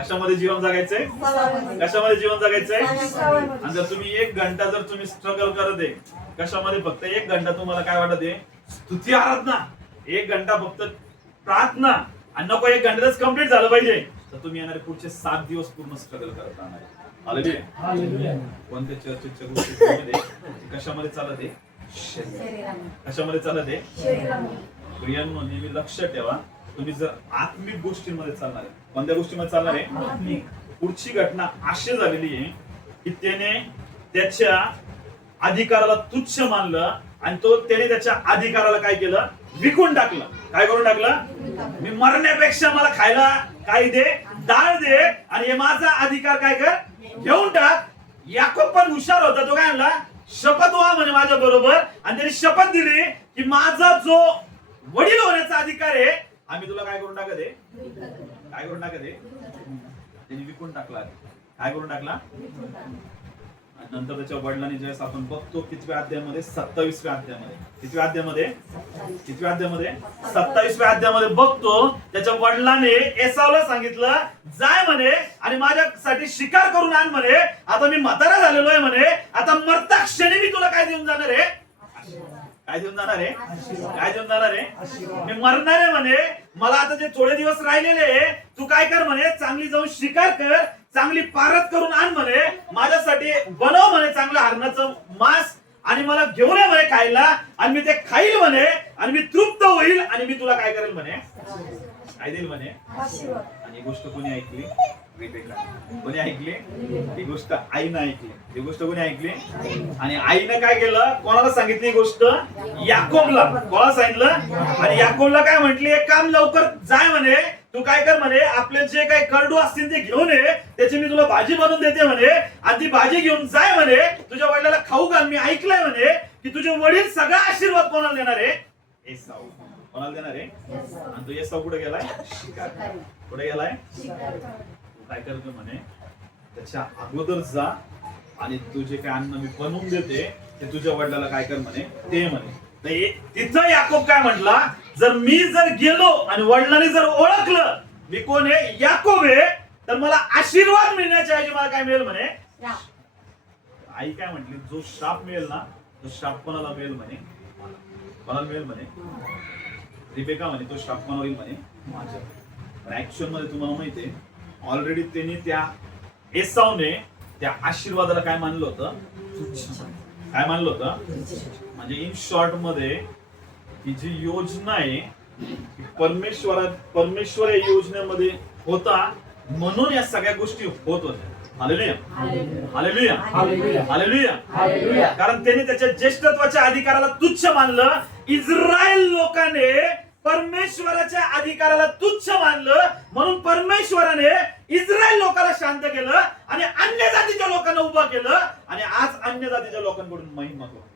कशामध्ये जीवन जगायचंय? कशामध्ये जीवन जगायचंय? आणि जर तुम्ही 1 घंटा जर तुम्ही स्ट्रगल करत आहे कशामध्ये, फक्त 1 घंटा तुम्हाला काय वाटत आहे? स्तुती आराधना. 1 घंटा फक्त प्रार्थना, आणि नको 1 घंट्यातच कम्प्लीट झालं पाहिजे, तर तुम्ही येणारे पुढचे 7 दिवस पूर्ण स्ट्रगल करत राहणार. हालेलुया. कोणत्या चर्चेच्या गोष्टी कशामध्ये चालत आहे? कशामध्ये चालत आहे? प्रियांनो, नेहमी लक्ष ठेवा, तुम्ही जर आत्मिक गोष्टींमध्ये चालणार आहे. कोणत्या गोष्टीमध्ये चालणार आहे? पुढची घटना अशी झालेली आहे की त्याने त्याच्या अधिकाराला तुच्छ मानलं आणि त्याने त्याच्या अधिकाराला काय केलं? विकून टाकलं. काय करून टाकलं? मी मरण्यापेक्षा मला खायला काय दे? डाळ दे, आणि हे माझा अधिकार काय कर? घेऊन टाक. याकोब पण हुशार होता. तो काय म्हणला? शपथ व्हा म्हणे माझ्या बरोबर, आणि त्याने शपथ दिली की माझा जो वडील होण्याचा अधिकार आहे आम्ही तुला काय करून टाकत आहे? काय करून टाकत आहे? त्यांनी विकून टाकला. काय करून टाकला? नंतर त्याच्या वडिलांनी ज्यावेळेस आपण बघतो कितव्या अध्यायामध्ये? 27व्या अध्यायामध्ये. कितव्या अध्यायामध्ये? 27व्या अध्यायामध्ये बघतो त्याच्या वडिलांनी एसावला सांगितलं, जाय म्हणे आणि माझ्यासाठी शिकार करून आण म्हणे. आता मी म्हातारा झालेलो आहे म्हणे, आता मरता क्षणी मी तुला काय देऊन जाणार आहे? काय देऊन जाणार आहे? काय देऊन जाणार आहे? मी मरणार आहे म्हणे. मला आता जे थोडे दिवस राहिलेले तू काय कर म्हणे, चांगली जाऊन शिकार कर, चांगली पारत करून आण म्हणे, माझ्यासाठी बनव म्हणे चांगलं हरणाचं मांस, आणि मला घेऊन ये म्हणे खायला, आणि मी ते खाईल म्हणे, आणि मी तृप्त होईल, आणि मी तुला काय करेल म्हणे? काय देईल म्हणे? आणि ही गोष्ट कोणी ऐकली? कोणी ऐकली? ही गोष्ट आईनं ऐकली. ही गोष्ट कोणी ऐकली? आणि आईनं काय केलं? कोणाला सांगितली ही गोष्ट? याकोबला. कोणाला सांगितलं? आणि याकोबला काय म्हटली? एक काम लवकर जाय म्हणे, तू काय कर म्हणे, आपले जे काही करडू असतील ते घेऊन ये, त्याची मी तुला भाजी बनवून देते म्हणे, आणि ती भाजी घेऊन जाय म्हणे, तुझ्या वडिलाला खाऊ घाल. मी ऐकलंय म्हणे की तुझे वडील सगळा आशीर्वाद कोणाला देणार आहे? एसाऊ. कोणाला देणार आहे? आणि तो एसाऊ कुठे गेलाय? शिकार. कुठे गेलाय? काय करतो म्हणे, त्याच्या अगोदर जा, आणि तुझे काय अन्न मी बनवून देते ते तुझ्या वडिलाला काय कर म्हणे, ते म्हणे. तिथं याकोब काय म्हटला, जर मी जर गेलो आणि वडिलांनी जर ओळखलं मी कोण आहे, याकोब आहे, तर मला आशीर्वाद मिळण्याच्या ऐवजी मला काय मिळेल म्हणे? आई काय म्हटली, जो शाप मिळेल ना तो शाप कोणाला मिळेल म्हणे? कोणाला मिळेल म्हणे? रिबेका म्हणे तो शाप कोणाला होईल म्हणे? माझ्या. पण ऍक्च्युअल मध्ये तुम्हाला माहितीये, ऑलरेडी त्यांनी त्या एसावने त्या आशीर्वादाला काय मानलं होतं? काय मानलं होतं? म्हणजे इन शॉर्ट मध्ये ही जी योजना आहे परमेश्वर या योजनेमध्ये होता, म्हणून या सगळ्या गोष्टी होत होत्या. हालेलुया. हालेलुया. हालेलुया. कारण त्याने त्याच्या ज्येष्ठत्वाच्या अधिकाराला तुच्छ मानलं. इस्रायल लोकांनी परमेश्वराच्या अधिकाराला तुच्छ मानलं, म्हणून परमेश्वराने इस्रायल लोकांना शांत केलं आणि अन्य जातीच्या लोकांना उभा केलं, आणि आज अन्य जातीच्या लोकांकडून महिमा होती.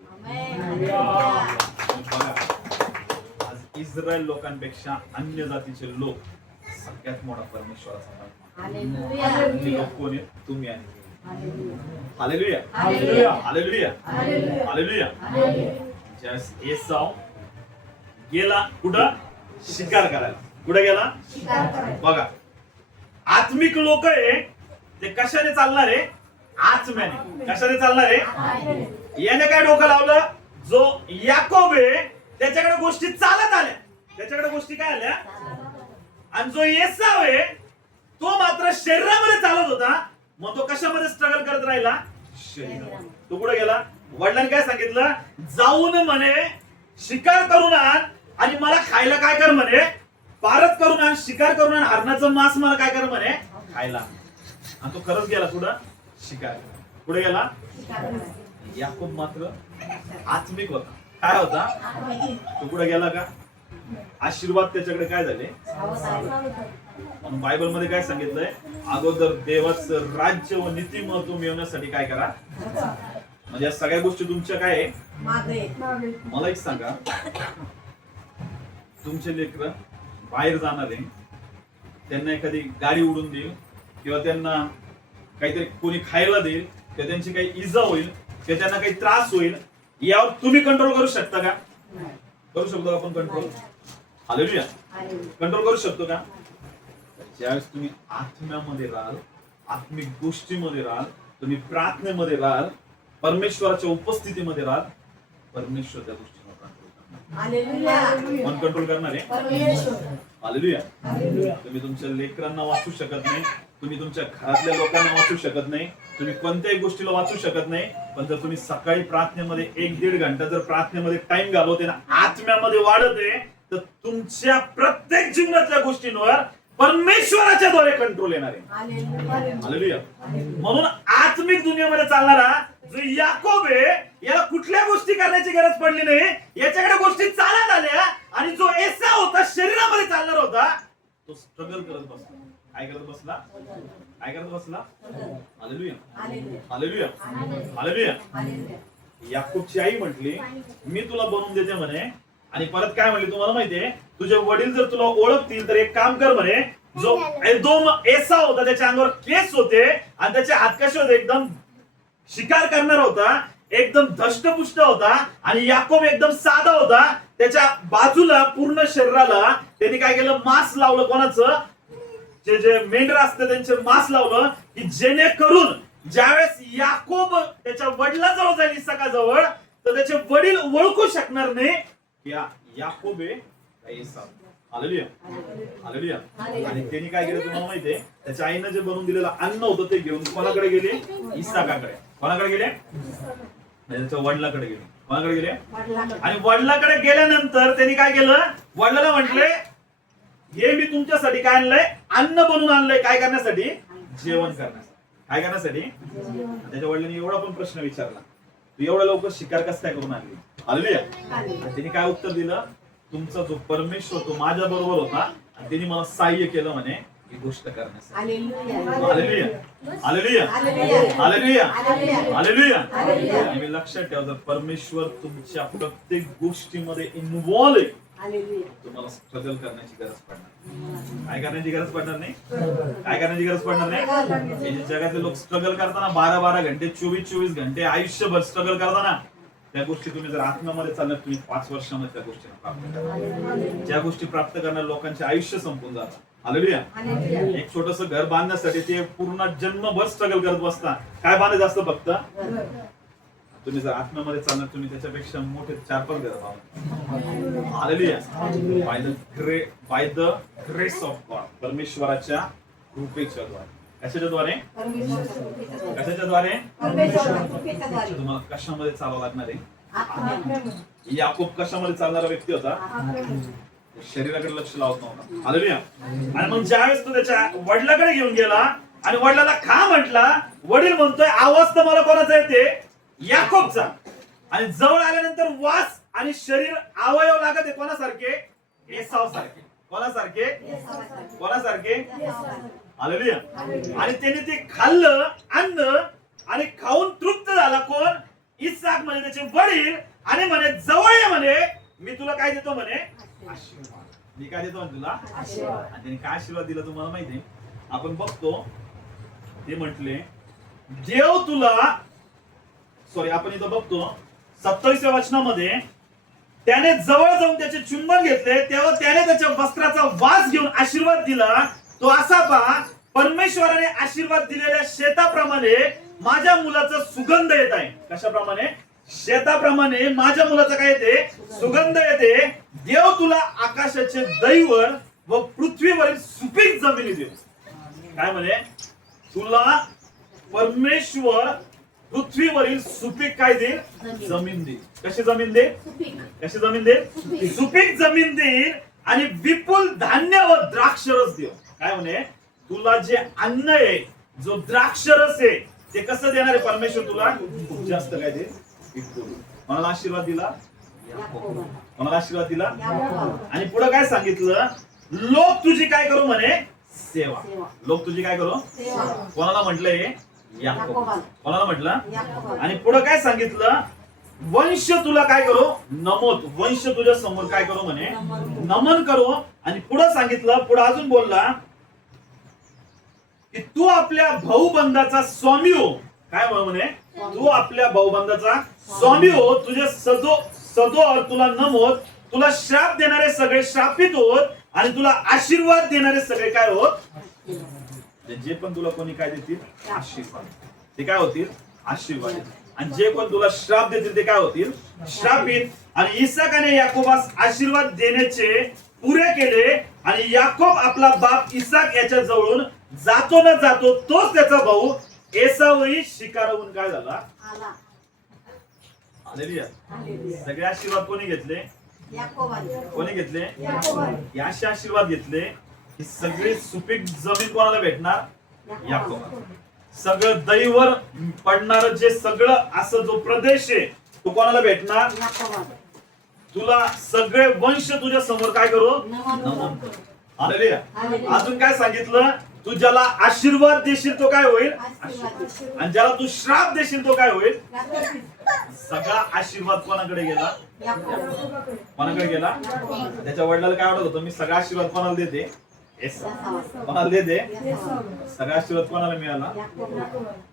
आज इस्रायल लोकांपेक्षा अन्य जातीचे लोक सगळ्यात मोठा परमेश्वराचा लोक कोण आहेत? तुम्ही आणि हालेलुया. हालेलुया. हालेलुया. ज्यावेळेस एसाव गेला कुठं? शिकार करायला. कुठे गेला? बघा, आत्मिक लोक आहे ते कशाने चालणार आहे? आत्म्याने. कशाने चालणार आहे? याने काय डोकं लावलं? जो याकोब आहे त्याच्याकडे गोष्टी चालत आल्या, त्याच्याकडे गोष्टी काय आल्या, आणि जो एसाव आहे तो मात्र शरीरामध्ये चालत होता. मग तो कशामध्ये स्ट्रगल करत राहिला? शरीरामध्ये. तो कुठे गेला? वडिलांनी काय सांगितलं? जाऊन म्हणे शिकार करून आण, आणि मला खायला काय कर म्हणे? पारत करून आण, शिकार करून आण, हरणाचं मांस मला काय कर म्हणे? खायला. आणि तो खरंच गेला कुठं? शिकार. कुठे गेला? याकोब मात्र आत्मिक होता. काय होता? तो कुठे गेला का? आशीर्वाद त्याच्याकडे काय झाले? बायबल मध्ये काय सांगितलंय? अगोदर देवाचं राज्य व नीतिमत्व मिळवण्यासाठी काय करा? म्हणजे या सगळ्या गोष्टी तुमच्या काय आहे? मला एक सांगा, तुमचे लेकरं बाहेर जाणार आहे, त्यांना एखादी गाडी उडून देईल, किंवा त्यांना काहीतरी कोणी खायला देईल किंवा त्यांची काही इजा होईल किंवा त्यांना काही त्रास होईल, यावर तुम्ही कंट्रोल करू शकता का? करू शकतो का आपण कंट्रोल? हालेलुया. कंट्रोल करू शकतो का? ज्यावेळेस तुम्ही आत्म्यामध्ये राहाल, आत्मिक गोष्टीमध्ये राहाल, तुम्ही प्रार्थनेमध्ये राहाल, परमेश्वराच्या उपस्थितीमध्ये राहाल, परमेश्वर त्या गोष्टीवर कोण कंट्रोल करणार आहे? हालेलुया. तुम्ही तुमच्या लेकरांना वाचू शकत नाही, तुम्ही तुमच्या घरातल्या लोकांना वाचू शकत नाही, तुम्ही कोणत्याही गोष्टीला वाचू शकत नाही, पण जर तुम्ही सकाळी प्रार्थनेमध्ये 1-1.5 घंटा जर प्रार्थनेमध्ये टाइम घालवते ना, आत्म्यामध्ये वाढते, तर तुमच्या प्रत्येक जीवनातल्या गोष्टींवर परमेश्वराच्या द्वारे कंट्रोल येणार आहे. हालेलुया. म्हणून आत्मिक दुनियेमध्ये चालणारा जो याकोब आहे, याला कुठल्या गोष्टी करण्याची गरज पडली नाही, याच्याकडे गोष्टी चालत आल्या, आणि जो एसाव होता, शरीरामध्ये चालणार होता, तो स्ट्रगल करत बसला. काय करत बसला? काय करत बसला? हालेलुया. हालेलुया. हालेलुया. याकोबची आई म्हटली, मी तुला बनवून देते म्हणे, आणि परत काय म्हणली तुम्हाला माहितीये, तुझे वडील जर तुला ओळखतील तर एक काम कर म्हणे, जो एदोम एसाव होता त्याच्या अंगावर केस होते आणि त्याचे हात कसे होते, एकदम शिकार करणारा होता, एकदम धष्टपुष्ट होता, आणि याकोब एकदम साधा होता. त्याच्या बाजूला पूर्ण शरीराला त्यांनी काय केलं, मांस लावलं. कोणाचं? जे मेंढर असतं त्यांचे मांस लावलं, की जेणेकरून ज्यावेळेस याकोब त्याच्या वडिलाजवळ जाईल, इसाकाजवळ, तर त्याचे वडील ओळखू शकणार नाही की याकोब आहे का एसाव. हालेलुया. हालेलुया. आणि त्यांनी काय केलं तुम्हाला माहितीये, त्याच्या आईनं जे बनवून दिलेलं अन्न होतं ते घेऊन कोणाकडे गेले? इसाकाकडे. कोणाकडे गेले? त्याच्या वडिलाकडे गेले. कोणाकडे गेले? आणि वडिलाकडे गेल्यानंतर त्यांनी काय केलं, वडिलाला म्हटले, हे मी तुमच्यासाठी काय आणलंय? अन्न बनवून आणलंय. काय करण्यासाठी? जेवण करण्यासाठी. काय करण्यासाठी? त्याच्या वडिलांनी एवढा पण प्रश्न विचारला, तू एवढा लवकर शिकार कसं काय करून आणली? हालेलुया. त्यांनी काय उत्तर दिलं, तुमचा जो परमेश्वर तो माझ्या बरोबर होता आणि त्यांनी मला सहाय्य केलं म्हणे ही गोष्ट करण्यासाठी. हालेलुया. हालेलुया. हालेलुया. हालेलुया. आणि मी लक्षात ठेवा, जर परमेश्वर तुमच्या प्रत्येक गोष्टीमध्ये इन्व्हॉल्व आहे, तुम्हाला स्ट्रगल करण्याची गरज पडणार. काय करण्याची गरज पडणार नाही? काय करण्याची गरज पडणार नाही? जगातले लोक स्ट्रगल करताना 12-12 घंटे, 24-24 घंटे, आयुष्यभर स्ट्रगल करताना, त्या गोष्टी तुम्ही जर आत्म्यामध्ये चालणार, तुम्ही 5 वर्षामध्ये त्या गोष्टी प्राप्त करणार. ज्या गोष्टी प्राप्त करणाऱ्या लोकांचे आयुष्य संपून जातात. हालेलुया. एक छोटस घर बांधण्यासाठी ते पूर्ण जन्मभर स्ट्रगल करत बसतात. काय बांधायचं असतं फक्त? तुम्ही जर आत्म्यामध्ये चालणार, तुम्ही त्याच्यापेक्षा मोठे 4-5 घर बांधा. Hallelujah. By the grace of God, परमेश्वराच्या कृपेच्या द्वारे. कशाच्या द्वारे? कशाच्या द्वारे? तुम्हाला कशामध्ये चालावं लागणार आहे? याकोब कशामध्ये चालणारा व्यक्ती होता? शरीराकडे लक्ष लावत नव्हता. हालेलुया. आणि मग ज्यावेळेस तो त्याच्या वडिलाकडे घेऊन गेला आणि वडिलाला खा म्हटला, वडील म्हणतोय आवाज तर मला कोणाचा येते? याकोबचा. आणि जवळ आल्यानंतर वास आणि शरीर अवयव लागत आहे कोणासारखे? एसाव सारखे. कोणासारखे? कोणासारखे? हालेलुया. आणि त्याने ते खाल्लं अन्न आणि खाऊन तृप्त झाला. कोण? इसाक म्हणे त्याचे वडील. आणि म्हणे जवळ ये म्हणे, मी तुला काय देतो म्हणे? आशीर्वाद. मी काय देतो म्हणे तुला? आशीर्वाद. आणि त्याने काय आशीर्वाद दिला तुम्हाला माहिती? आपण बघतो ते म्हटले, देव तुला, सॉरी आपण इथं बघतो 27व्या वचनामध्ये, त्याने जवळ जाऊन त्याचे चुंबन घेतले, तेव्हा त्याने त्याच्या वस्त्राचा वास घेऊन आशीर्वाद दिला. तो असा पहा, परमेश्वराने आशीर्वाद दिलेल्या शेताप्रमाणे माझ्या मुलाचा सुगंध येत आहे. कशाप्रमाणे? शेताप्रमाणे माझ्या मुलाचा काय येते? सुगंध येते. देव तुला आकाशाचे दैवर व पृथ्वीवरील सुपीक जमिनी देव. काय म्हणे? तुला परमेश्वर पृथ्वीवरील सुपीक काय देईल? जमीन देईल. कशी जमीन देईल? कशी जमीन देईल? सुपीक जमीन देईल. आणि विपुल धान्य व द्राक्षरस देव. काय म्हणे? तुला जे अन्न आहे, जो द्राक्षरस आहे, ते कसं देणार आहे परमेश्वर तुला? खूप जास्त काय देईल? कोणाला आशीर्वाद दिला? कोणाला आशीर्वाद दिला? आणि पुढे काय सांगितलं? लोक तुझी काय करू म्हणे? सेवा. लोक तुझी काय करू? कोणाला म्हटलंय? याकोब. कोणाला म्हटलं? आणि पुढे काय सांगितलं? वंश तुला काय करू? नमोत. वंश तुझ्या समोर काय करू म्हणे? नमन करू. आणि पुढे सांगितलं, पुढे अजून बोलला की की तू आपल्या भाऊबंदाचा स्वामी हो. काय म्हणे? तू आपल्या भाऊबंदाचा स्वामी हो. तुझे सदोर तुला नमोद. तुला श्राप देणारे सगळे श्रापित होत आणि तुला आशीर्वाद देणारे सगळे काय होत? जे पण तुला कोणी काय देतील आशीर्वाद, ते काय होतील? आशीर्वाद. आणि जे पण तुला श्राप देतील ते काय होतील? श्रापित. आणि इसाकाने याकोबास आशीर्वाद देण्याचे पुरे केले आणि याकोब आपला बाप इसाक याच्या जवळून जातो न जातो तोच त्याचा भाऊ एसावही शिकारवून काय झाला? हालेलुया. सगळे आशीर्वाद कोणी घेतले? कोणी घेतले? हे असे आशीर्वाद घेतले की सगळी सुपीक जमीन कोणाला भेटणार? याकोब. सगळं दैवर पडणार जे सगळं असं जो प्रदेश आहे तो कोणाला भेटणार? तुला सगळे वंश तुझ्या समोर काय करू? नमन करू. हालेलुया. अजून काय सांगितलं? तू ज्याला आशीर्वाद देशील तो काय होईल? आणि ज्याला तू श्राप देशील तो काय होईल? सगळा आशीर्वाद कोणाकडे गेला? कोणाकडे गेला? त्याच्या वडिलाला काय वाटत होतं? मी सगळा आशीर्वाद कोणाला देते? कोणाला देते? सगळा आशीर्वाद कोणाला मिळाला?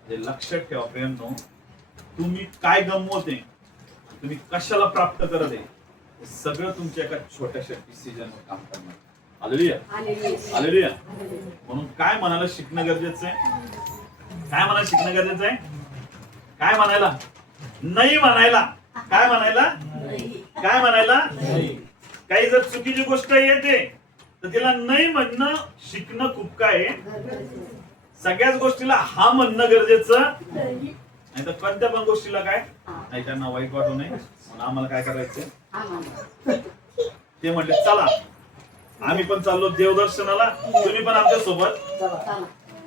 लक्षात ठेवा प्रेमनो, तुम्ही काय गमवते, तुम्ही कशाला प्राप्त करत आहे, सगळं तुमच्या एका छोट्याशा डिसिजनवर काम करणार. हालेलुया. हालेलुया. म्हणून काय म्हणायला शिकणं गरजेचं आहे? काय म्हणायला शिकणं गरजेचं आहे? काय म्हणायला? नाही म्हणायला. काय म्हणायला? काय म्हणायला? काही जर चुकीची गोष्ट येते तर तिला नाही म्हणणं शिकणं खूप काय आहे. सगळ्याच गोष्टीला हा म्हणणं गरजेचं नाही तर कोणत्या पण गोष्टीला काय नाही, त्यांना वाईट वाटू नये म्हणून आम्हाला काय करायचं? ते म्हटले चला आम्ही पण चाललो देवदर्शनाला, तुम्ही पण आमच्या सोबत.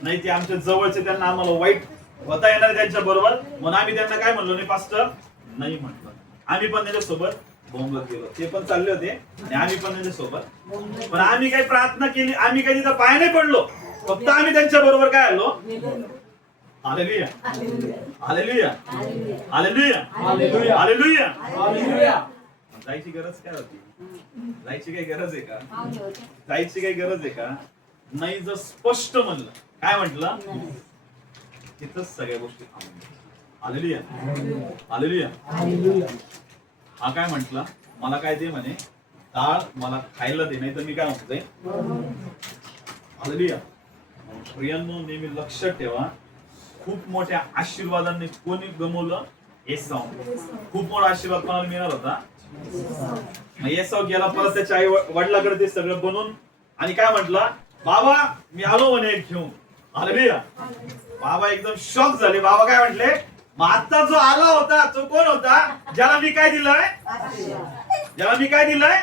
नाही ते आमच्या जवळचे, त्यांना आम्हाला वाईट होता येणार त्यांच्या बरोबर, म्हणून आम्ही त्यांना काय म्हणलो नाही पास्टर, नाही म्हटलं. आम्ही पण त्याच्या सोबत बोंबलत गेलो. ते पण चालले होते आणि आम्ही पण त्यांच्या सोबत. पण आम्ही काही प्रार्थना केली, आम्ही काही तिथं पाय नाही पडलो, फक्त आम्ही त्यांच्या बरोबर काय आलो. Hallelujah. Hallelujah. Hallelujah. Hallelujah. Hallelujah. जायची गरज काय होती? जायची काही गरज आहे का? जायची काही गरज आहे का? नाही. जर स्पष्ट म्हणलं, काय म्हटलं, तिथंच सगळ्या गोष्टी थांबल्या. हालेलुया. हालेलुया. हा काय म्हटला? मला काय दे म्हणे, डाळ मला खायला दे, नाही तर मी काय म्हणतोय. हालेलुया. प्रियांनो, नेहमी लक्षात ठेवा, खूप मोठ्या आशीर्वादांनी कोणी गमवलं? एसाव. खूप मोठा आशीर्वाद कोणाला मिळणार होता? एसाव गेला परत त्याच्या आई वडिलाकडे ते सगळं बनवून आणि काय म्हटलं, बाबा मी आलो म्हणे घेऊन. हालेलुया. बाबा एकदम शॉक झाले. बाबा काय म्हटले, मग आता जो आला होता तो कोण होता? ज्याला मी काय दिलंय? ज्याला मी काय दिलंय?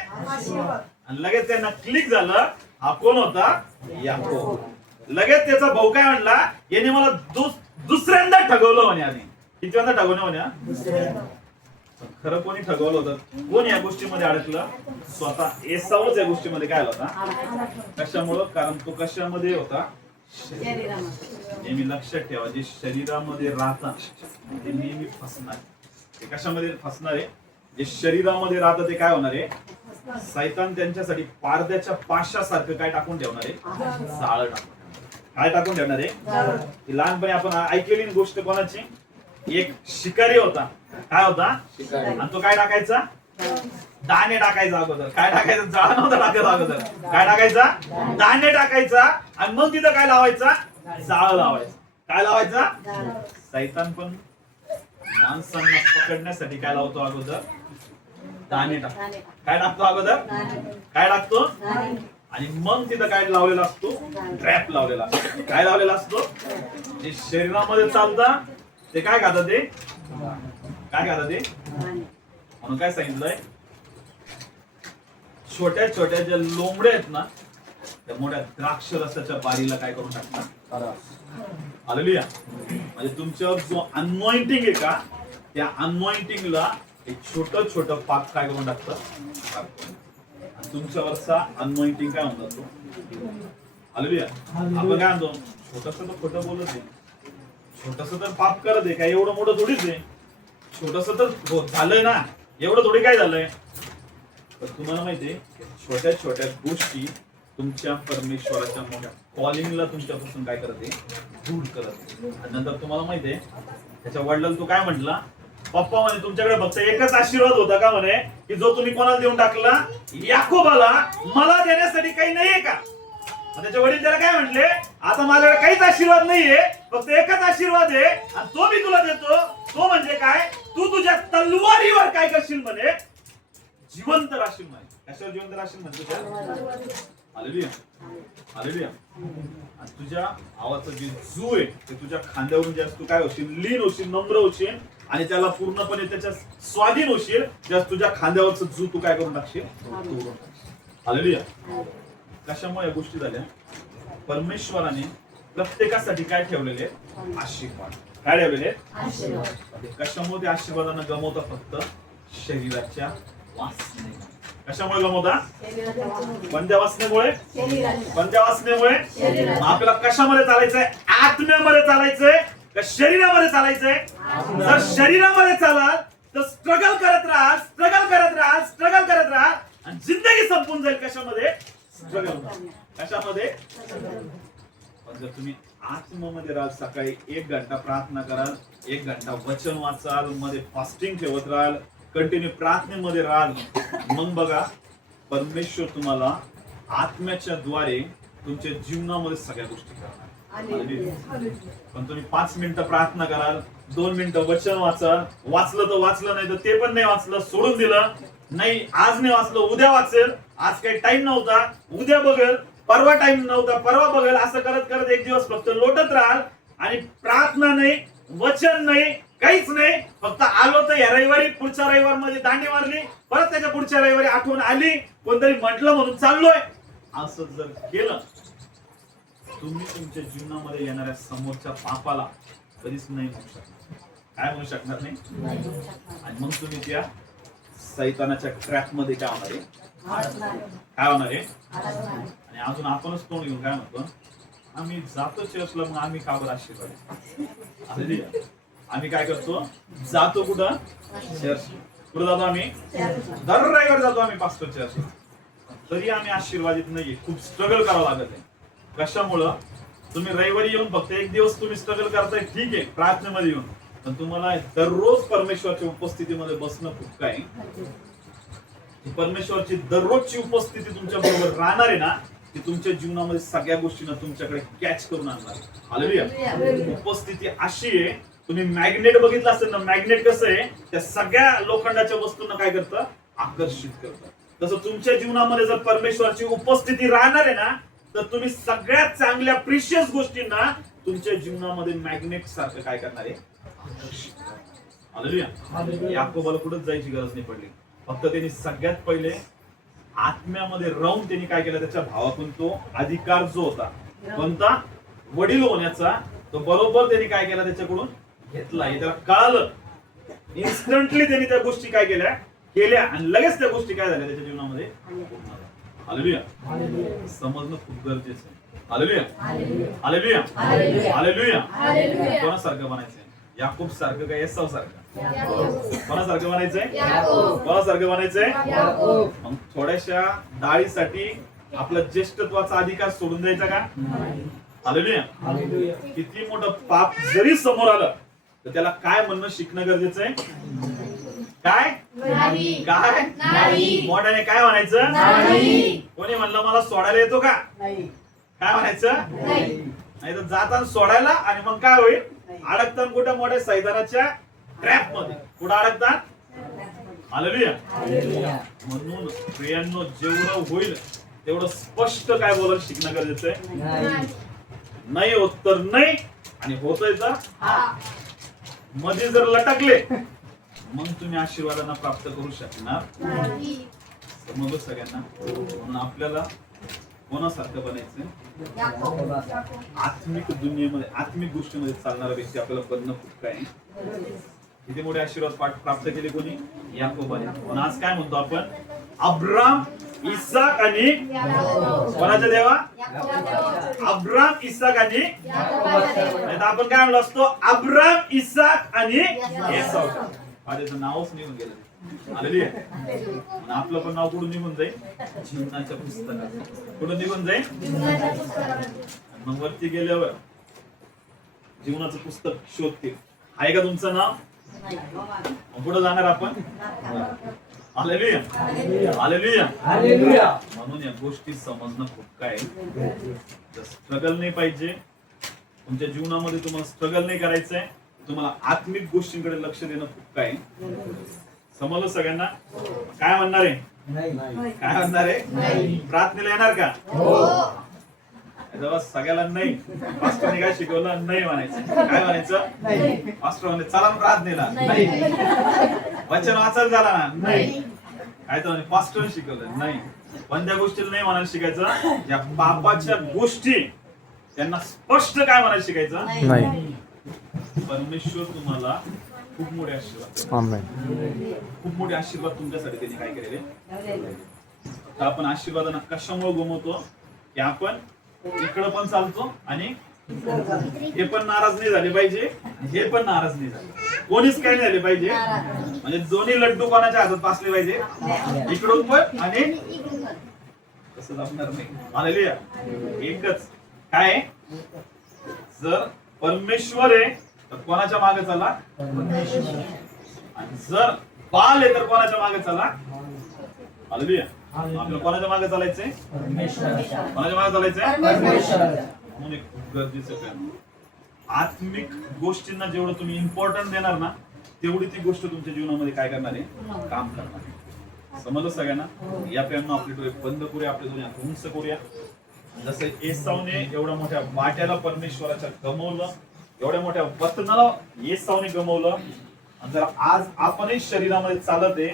आणि लगेच त्यांना क्लिक झालं, हा कोण होता? याकोब. लगेच त्याचा भाऊ काय म्हणला, याने मला दुसऱ्यांदा ठगवलं म्हणे. आणि किती वेळा ठगवलं म्हणे? खरं कोणी ठगवलं होतं? कोण या गोष्टीमध्ये अडकलं? स्वतः एसावच या गोष्टीमध्ये काय होता? कशामुळं? कारण तो कशामध्ये होता? नेहमी लक्षात ठेवा, जे शरीरामध्ये राहतात ते नेहमी फसणार. ते कशामध्ये फसणार आहे? जे शरीरामध्ये राहतं ते काय होणार आहे? सैतान त्यांच्यासाठी पारद्याच्या पाशासारखं काय टाकून ठेवणार आहे? जाळं टाकून. काय टाकून ठेवणार आहे? लहानपणी आपण ऐकलेली गोष्ट कोणाची? एक शिकारी होता. काय होता? आणि तो काय टाकायचा? दाणे टाकायचा अगोदर. काय टाकायचं? जाळं नव्हतं टाकायचं अगोदर. काय टाकायचा? दाणे टाकायचा. आणि मग तिथं काय लावायचा? जाळं लावायचं. काय लावायचा? सैतान पण माणसांना पकडण्यासाठी काय लावतो अगोदर? दाणे टाकतो. काय टाकतो अगोदर? काय टाकतो? आणि मग तिथं काय लावलेला असतो? ट्रॅप लावलेला असतो. काय लावलेला असतो? जे शरीरामध्ये चालतं ते काय खातं? ते काय खातं? ते म्हणून काय सांगितलंय, छोट्या छोट्या ज्या लोंबड्या आहेत ना, त्या मोठ्या द्राक्ष रसाच्या बारीला काय करून टाकतात? हालेलुया. म्हणजे तुमच्यावर जो अनॉइंटिंग आहे का, त्या अनॉइंटिंगला एक छोटं छोटं पाक काय करून टाकतात? तुमच्यावरचा अनॉइंटिंग काय म्हणतात तो? हालेलुया. आपण काय म्हणतो? छोटस तर खोटं बोलत आहे, छोटस तर पाप करत आहे, काय एवढं मोठं थोडीच आहे. छोटस तर झालंय ना, एवढं थोडी काय झालंय. तर तुम्हाला माहितीये छोट्या छोट्या गोष्टी तुमच्या परमेश्वराच्या मोठ्या कॉलिंगला तुमच्यापासून काय करत आहे, दूर करत आहे. आणि नंतर तुम्हाला माहिती आहे त्याच्या वडिलांना तो काय म्हटला, पप्पा म्हणे तुमच्याकडे फक्त एकच आशीर्वाद होता का म्हणे, की जो तुम्ही कोणाला देऊन टाकला, याकोबाला, मला देण्यासाठी काही नाहीये का? त्याचे वडील त्याला काय म्हटले, आता माझ्याकडे काहीच आशीर्वाद नाहीये, फक्त एकच आशीर्वाद आहे आणि तो मी तुला देतो. तो म्हणजे काय, तू तुझ्या तलवारीवर काय करशील म्हणे, जिवंत राहशील म्हणे. कशावर जिवंत राहशील म्हणे, तुझ्या हालेलुया हालेलुया. आणि तुझ्या आवाजाचं जे जू आहे ते तुझ्या खांद्यावरून जास्त तू काय होशील, लीन होशील, नम्र होशील आणि त्याला पूर्णपणे त्याच्या स्वाधीन होशील. जास्त तुझ्या खांद्यावरचं जू तू काय करून टाकशील, हालेलुया. कशामुळे या गोष्टी झाल्या, परमेश्वराने प्रत्येकासाठी काय ठेवलेले, आशीर्वाद. काय ठेवलेले आशीर्वाद. कशामुळे ते आशीर्वादांना गमवता, फक्त शरीराच्या वासनेमुळे. कशामुळे गमवता, कोणत्या वासनेमुळे, कोणत्या वासनेमुळे. आपल्याला कशामध्ये चालायचंय, आत्म्यामध्ये चालायचंय का शरीरामध्ये चालायचंय. जर शरीरामध्ये चालाल तर स्ट्रगल करत राहा, स्ट्रगल करत राहा, स्ट्रगल करत राहा आणि जिंदगी संपून जाईल. कशामध्ये, स्ट्रगल. कशामध्ये. पण जर तुम्ही आत्म्यामध्ये राहाल, सकाळी 1 घंटा प्रार्थना कराल, 1 घंटा वचन वाचाल, मध्ये फास्टिंग ठेवत राहाल, कंटिन्यू प्रार्थनेमध्ये राहाल, मग बघा परमेश्वर तुम्हाला आत्म्याच्या द्वारे तुमच्या जीवनामध्ये सगळ्या गोष्टी करणार. पण तुम्ही 5 मिनिटं प्रार्थना कराल, 2 मिनिटं वचन वाचाल, वाचलं तर वाचलं, नाही तर ते पण नाही वाचलं, सोडून दिलं, नाही आज नाही वाचलं उद्या वाचेल, आज काही टाइम नव्हता उद्या बघेल, परवा टाइम नव्हता परवा बघेल, असं करत करत एक दिवस फक्त लोटत राहाल आणि प्रार्थना नाही, वचन नाही, काहीच नाही. फक्त आलो तर या रविवारी, पुढच्या रविवार मध्ये दांडी मारली, परत त्याच्या पुढच्या रविवारी आठवण आली, कोणतरी म्हटलं म्हणून चाललोय. असं जर केलं, तुम्ही तुमच्या जीवनामध्ये येणाऱ्या समोरच्या पापाला कधीच नाही म्हणू शकणार. काय म्हणू शकणार नाही. आणि मग तुम्ही त्या सैतानाच्या ट्रॅप मध्ये काय होणार आहे, काय होणार आहे. आणि अजून आपणच तोंड घेऊन काय म्हणतो, आम्ही जातो चर्चला, मग आम्ही का बरं आशीर्वाद. आम्ही काय करतो, जातो कुठं, चर्च. कुठं जातो आम्ही, दर रविवार जातो आम्ही पास्टर चर्च, तरी आम्ही आशीर्वादित नाहीये. खूप स्ट्रगल करावं लागत आहे. कशामुळं, तुम्ही रविवारी येऊन फक्त एक दिवस तुम्ही स्ट्रगल करताय, ठीक आहे, प्रार्थनेमध्ये येऊन, पण तुम्हाला दररोज परमेश्वराच्या उपस्थितीमध्ये बसणं खूप काय. परमेश्वराची दररोजची उपस्थिती तुमच्या बरोबर राहणार आहे ना, ती तुमच्या जीवनामध्ये सगळ्या गोष्टींना तुमच्याकडे कॅच करून आणणार. हालेलुया. उपस्थिती अशी आहे, तुम्ही मॅग्नेट बघितलं असेल ना, मॅग्नेट कसं आहे, त्या सगळ्या लोखंडाच्या वस्तूंना काय करतं, आकर्षित करतं. तसं तुमच्या जीवनामध्ये जर परमेश्वराची उपस्थिती राहणार आहे ना, तर तुम्ही सगळ्यात चांगल्या प्रिशियस गोष्टींना तुमच्या जीवनामध्ये मॅग्नेट सारखं काय करणार आहे, हालेलुया. याकोबाला कुठंच जायची गरज नाही पडली. फक्त त्यांनी सगळ्यात पहिले आत्म्यामध्ये राहून त्यांनी काय केलं, त्याच्या भावातून तो अधिकार जो होता कोणता, वडील होण्याचा, तो बरोबर त्यांनी काय केला, त्याच्याकडून घेतला. हे त्याला कळालं. इन्स्टंटली त्यांनी त्या गोष्टी काय केल्या आणि लगेच त्या गोष्टी काय झाल्या त्याच्या जीवनामध्ये. हालेलुया. समजणं खूप गरजेचं आहे. Hallelujah hallelujah hallelujah. कोणासारखं बनायचंय, याकूब सारखं का एसाव सारखं. कोणासारखं बनायचंय, कोणासारखं बनायचंय. मग थोड्याशा डाळीसाठी आपला ज्येष्ठत्वाचा अधिकार सोडून द्यायचा का. हालेलुया. किती मोठं पाप जरी समोर आलं तर त्याला काय म्हणणं शिकणं गरजेचं आहे. काय काय मोठ्याने काय म्हणायचं. कोणी म्हणलं मला सोडायला येतो का, काय म्हणायचं. नाही तर जाताना सोडायला, आणि मग काय होईल, अडकताना कुठं, मोठ्या सैतानाच्या ट्रॅप मध्ये कुठं अडकतात. हालेलुया. म्हणून प्रियांनो, जेवढं होईल तेवढं स्पष्ट काय बोलायला शिकणं गरजेचं आहे. नाही होत तर नाही, आणि होतंय तर मध्ये जर लटकले, मग तुम्ही आशीर्वादांना प्राप्त करू शकणार. समज सगळ्यांना. म्हणून आपल्याला कोणासारखं बनायचं, आत्मिक दुनियेमध्ये, आत्मिक गोष्टीमध्ये चालणारा व्यक्ती आपल्याला बनणं खूप काय. किती मोठे आशीर्वाद प्राप्त केले कोणी, याकोबाने. पण आज काय म्हणतो आपण, अब्राम, इसाक आणि कोणाच्या देवा, अब्राम, इसाक आणि. आपण काय म्हणलो असतो, अब्राम, इसाक आणि एसाव. माझ्याचं नावच निघून गेलं. आलेली आहे. आणि आपलं पण नाव कुठून निघून जाईल? जीवनाच्या पुस्तकात. कुठून निघून जाईल? मग वरती गेल्यावर जीवनाचं पुस्तक शोधतील. आहे का तुमचं नाव? पुढे जाणार आपण. Hallelujah, hallelujah. म्हणून या गोष्टी समजणं खूप काय, स्ट्रगल नाही पाहिजे तुमच्या जीवनामध्ये. तुम्हाला स्ट्रगल नाही करायचंय, तुम्हाला आत्मिक गोष्टींकडे लक्ष देणं खूप काय. समजलं सगळ्यांना? काय म्हणणार आहे? काय म्हणणार आहे? प्रार्थनेला येणार का? जेव्हा सगळ्याला नाही, पास्टरने काय शिकवलं? नाही म्हणायचं. काय म्हणायचं? पास्टर म्हणे चला ना प्रार्थनेला. नाही. वचन वाचायला झाला ना? नाही. काय तर म्हणे पास्टरने शिकवलं? नाही. पण त्या गोष्टीला नाही म्हणायला शिकायचं. या पापाच्या गोष्टी त्यांना स्पष्ट काय म्हणायला शिकायचं? नाही. परमेश्वर तुम्हाला खूप मोठे आशीर्वाद, खूप मोठे आशीर्वाद तुमच्यासाठी त्यांनी काय केलेले. तर आपण आशीर्वादांना कशामुळे गमवतो? की आपण इकडं पण चालतो आणि हे पण नाराज नाही झाले पाहिजे, हे पण नाराज नाही झाले, कोणीच काही नाही झाले पाहिजे. म्हणजे दोन्ही लड्डू कोणाच्या हातात पासले पाहिजे, इकडून पण आणि तसं जमणार नाही. हालेलुया. एकच काय, जर परमेश्वर आहे तर कोणाच्या मागे चला, आणि जर बाल आहे तर कोणाच्या मागे चला. हालेलुया. आपल्याला कोणाच्या मागे चालायचंय? कोणाच्या मागे चालायचंय? म्हणून एक गरजेचं काम, आत्मिक गोष्टींना जेवढं तुम्ही इम्पॉर्टन्स देणार ना, तेवढी ती गोष्ट तुमच्या जीवनामध्ये काय करणार आहे? काम करणार आहे. समजलं सगळ्यांना? या प्रेमनं आपले डोळे बंद करूया, आपले डोळे उंच करूया. जसं एसावने एवढ्या मोठ्या वाट्याला परमेश्वराच्या गमवलं, एवढ्या मोठ्या वतनाला एसावने गमवलं. आणि जर आज आपणही शरीरामध्ये चालत आहे,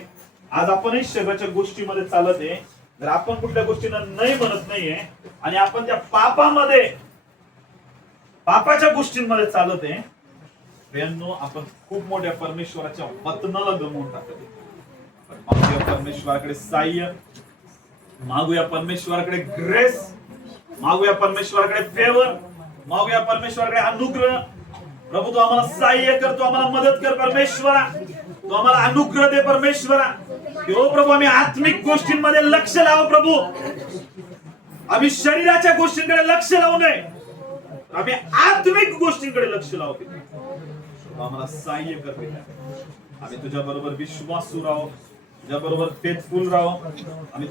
आज आपणही शरीराच्या गोष्टीमध्ये चालत आहे, जर आपण कुठल्या गोष्टींना नाही म्हणत नाहीये आणि आपण त्या पापामध्ये, पापाच्या गोष्टींमध्ये चालत आहे, प्रियांनो, आपण खूप मोठ्या परमेश्वराच्या वतनाला गमवून टाकत. मागूया परमेश्वराकडे सहाय्य, मागूया परमेश्वराकडे ग्रेस, मागूया परमेश्वराकडे फेवर, मागूया परमेश्वराकडे अनुग्रह. प्रभू, तू आम्हाला सहाय्य कर, तू आम्हाला मदत कर परमेश्वरा, तू आम्हाला अनुग्रह दे परमेश्वरा. हो प्रभू, आम्ही आत्मिक गोष्टींमध्ये लक्ष लावू प्रभू, आम्ही शरीराच्या गोष्टींकडे लक्ष लावू नये, आम्ही आत्मिक गोष्टींकडे लक्ष लावू. आम्हाला सहाय्य कर. आम्ही तुझ्या बरोबर विश्वासू राहू, तुझ्या बरोबर फेथफुल राहू, आम्ही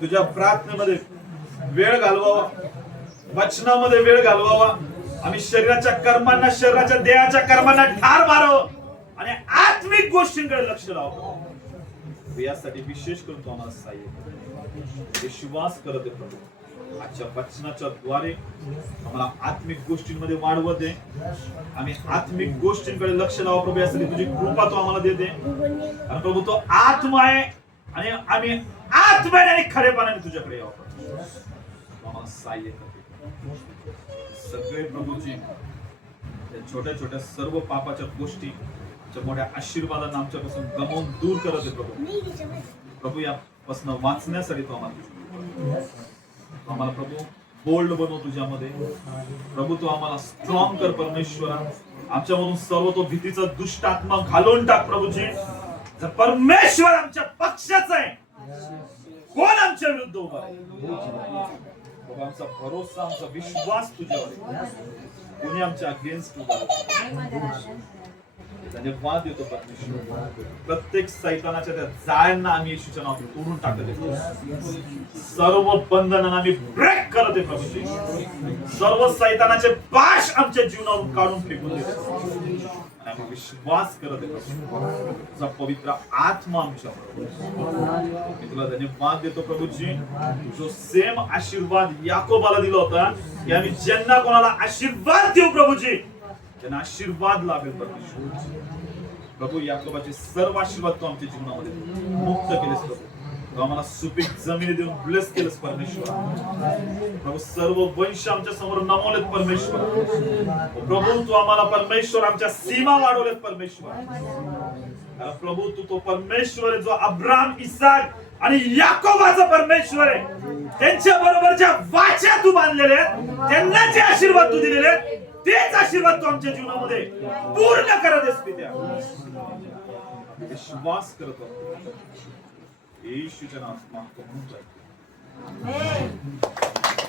तुझ्या प्रार्थनेमध्ये वेळ घालवावा, वचनामध्ये वेळ घालवावा. आम्ही शरीराच्या कर्मांना, शरीराच्या देहाच्या कर्मांना ठार मारावं आणि आत्मिक गोष्टींकडे लक्ष लावावं. यासाठी विशेष करून तो आम्हाला सहाय्य, विश्वास करत आहे. आजच्या वचनाच्या द्वारे आम्हाला आत्मिक गोष्टींमध्ये वाढवत आहे. आम्ही आत्मिक गोष्टींकडे लक्ष लावा प्रभू. यासाठी तुझी कृपा तो आम्हाला देते. आणि प्रभू, तो आत्मा आहे आणि आम्ही आत्म्याने आणि खरेपणाने तुझ्याकडे यावं. आम्हाला सहाय्य करते. सगळे प्रभूची छोट्या छोट्या सर्व पापाच्या गोष्टी, मोठ्या आशीर्वादांना आमच्यापासून गमावून दूर करत आहे प्रभू. प्रभू, यापासून वाचण्यासाठी तो आम्हाला प्रभू बोल्ड बनव तुझ्यामध्ये. प्रभू, तू आम्हाला स्ट्रॉंग कर परमेश्वरा. आमच्यामधून सर्व तो भीतीचा दुष्ट आत्मा घालून टाक प्रभूजी. जर परमेश्वर आमच्या पक्षाचा आहे, कोण आमच्या विरुद्ध उभा आहे? आमचा भरोसा, आमचा विश्वास तुझ्यावर आहे. कोणी आमच्या अगेन्स्ट उभा आहे? धन्यवाद देतो परमेश्वर. प्रत्येक सैतानाच्या त्या जाळ्यांना आम्ही येशूच्या नावात तोडून टाकत येतो. सर्व बंधनांना आम्ही ब्रेक करत आहे प्रभूजी. सर्व सैतानाचे पाश आमच्या जीवनावरून काढून फेकून देतो. आम्ही विश्वास करत आहे तुझा पवित्र आत्मा आमच्यावर. मी तुला धन्यवाद देतो प्रभूजी. जो सेम आशीर्वाद याकोबाला दिला होता, की आम्ही ज्यांना कोणाला आशीर्वाद देऊ प्रभूजी, त्यांना आशीर्वाद लाभेल परमेश्वर. प्रभू, याकोबाचे सर्व आशीर्वाद तू आमच्या जीवनामध्ये मुक्त केलेस प्रभू. तू आम्हाला सुपीक जमिनी देऊन ब्लेस केलंस परमेश्वर. प्रभू, सर्व वंश आमच्या समोर नमवलेत परमेश्वर. प्रभू, तू आम्हाला परमेश्वर आमच्या सीमा वाढवलेत परमेश्वर. प्रभू, तू तो परमेश्वर आहे जो अब्राम, इसाक आणि याकोबाचा परमेश्वर आहे. त्यांच्या बरोबरच्या वाचा तू बांधलेल्या आहेत, त्यांना जे आशीर्वाद तू दिलेले आहेत, तेच आशीर्वाद तू आमच्या जीवनामध्ये पूर्ण करत आहेस पित्या. विश्वास करत आहोत येशूच्या नावात मागतो म्हणून जातो. आमेन.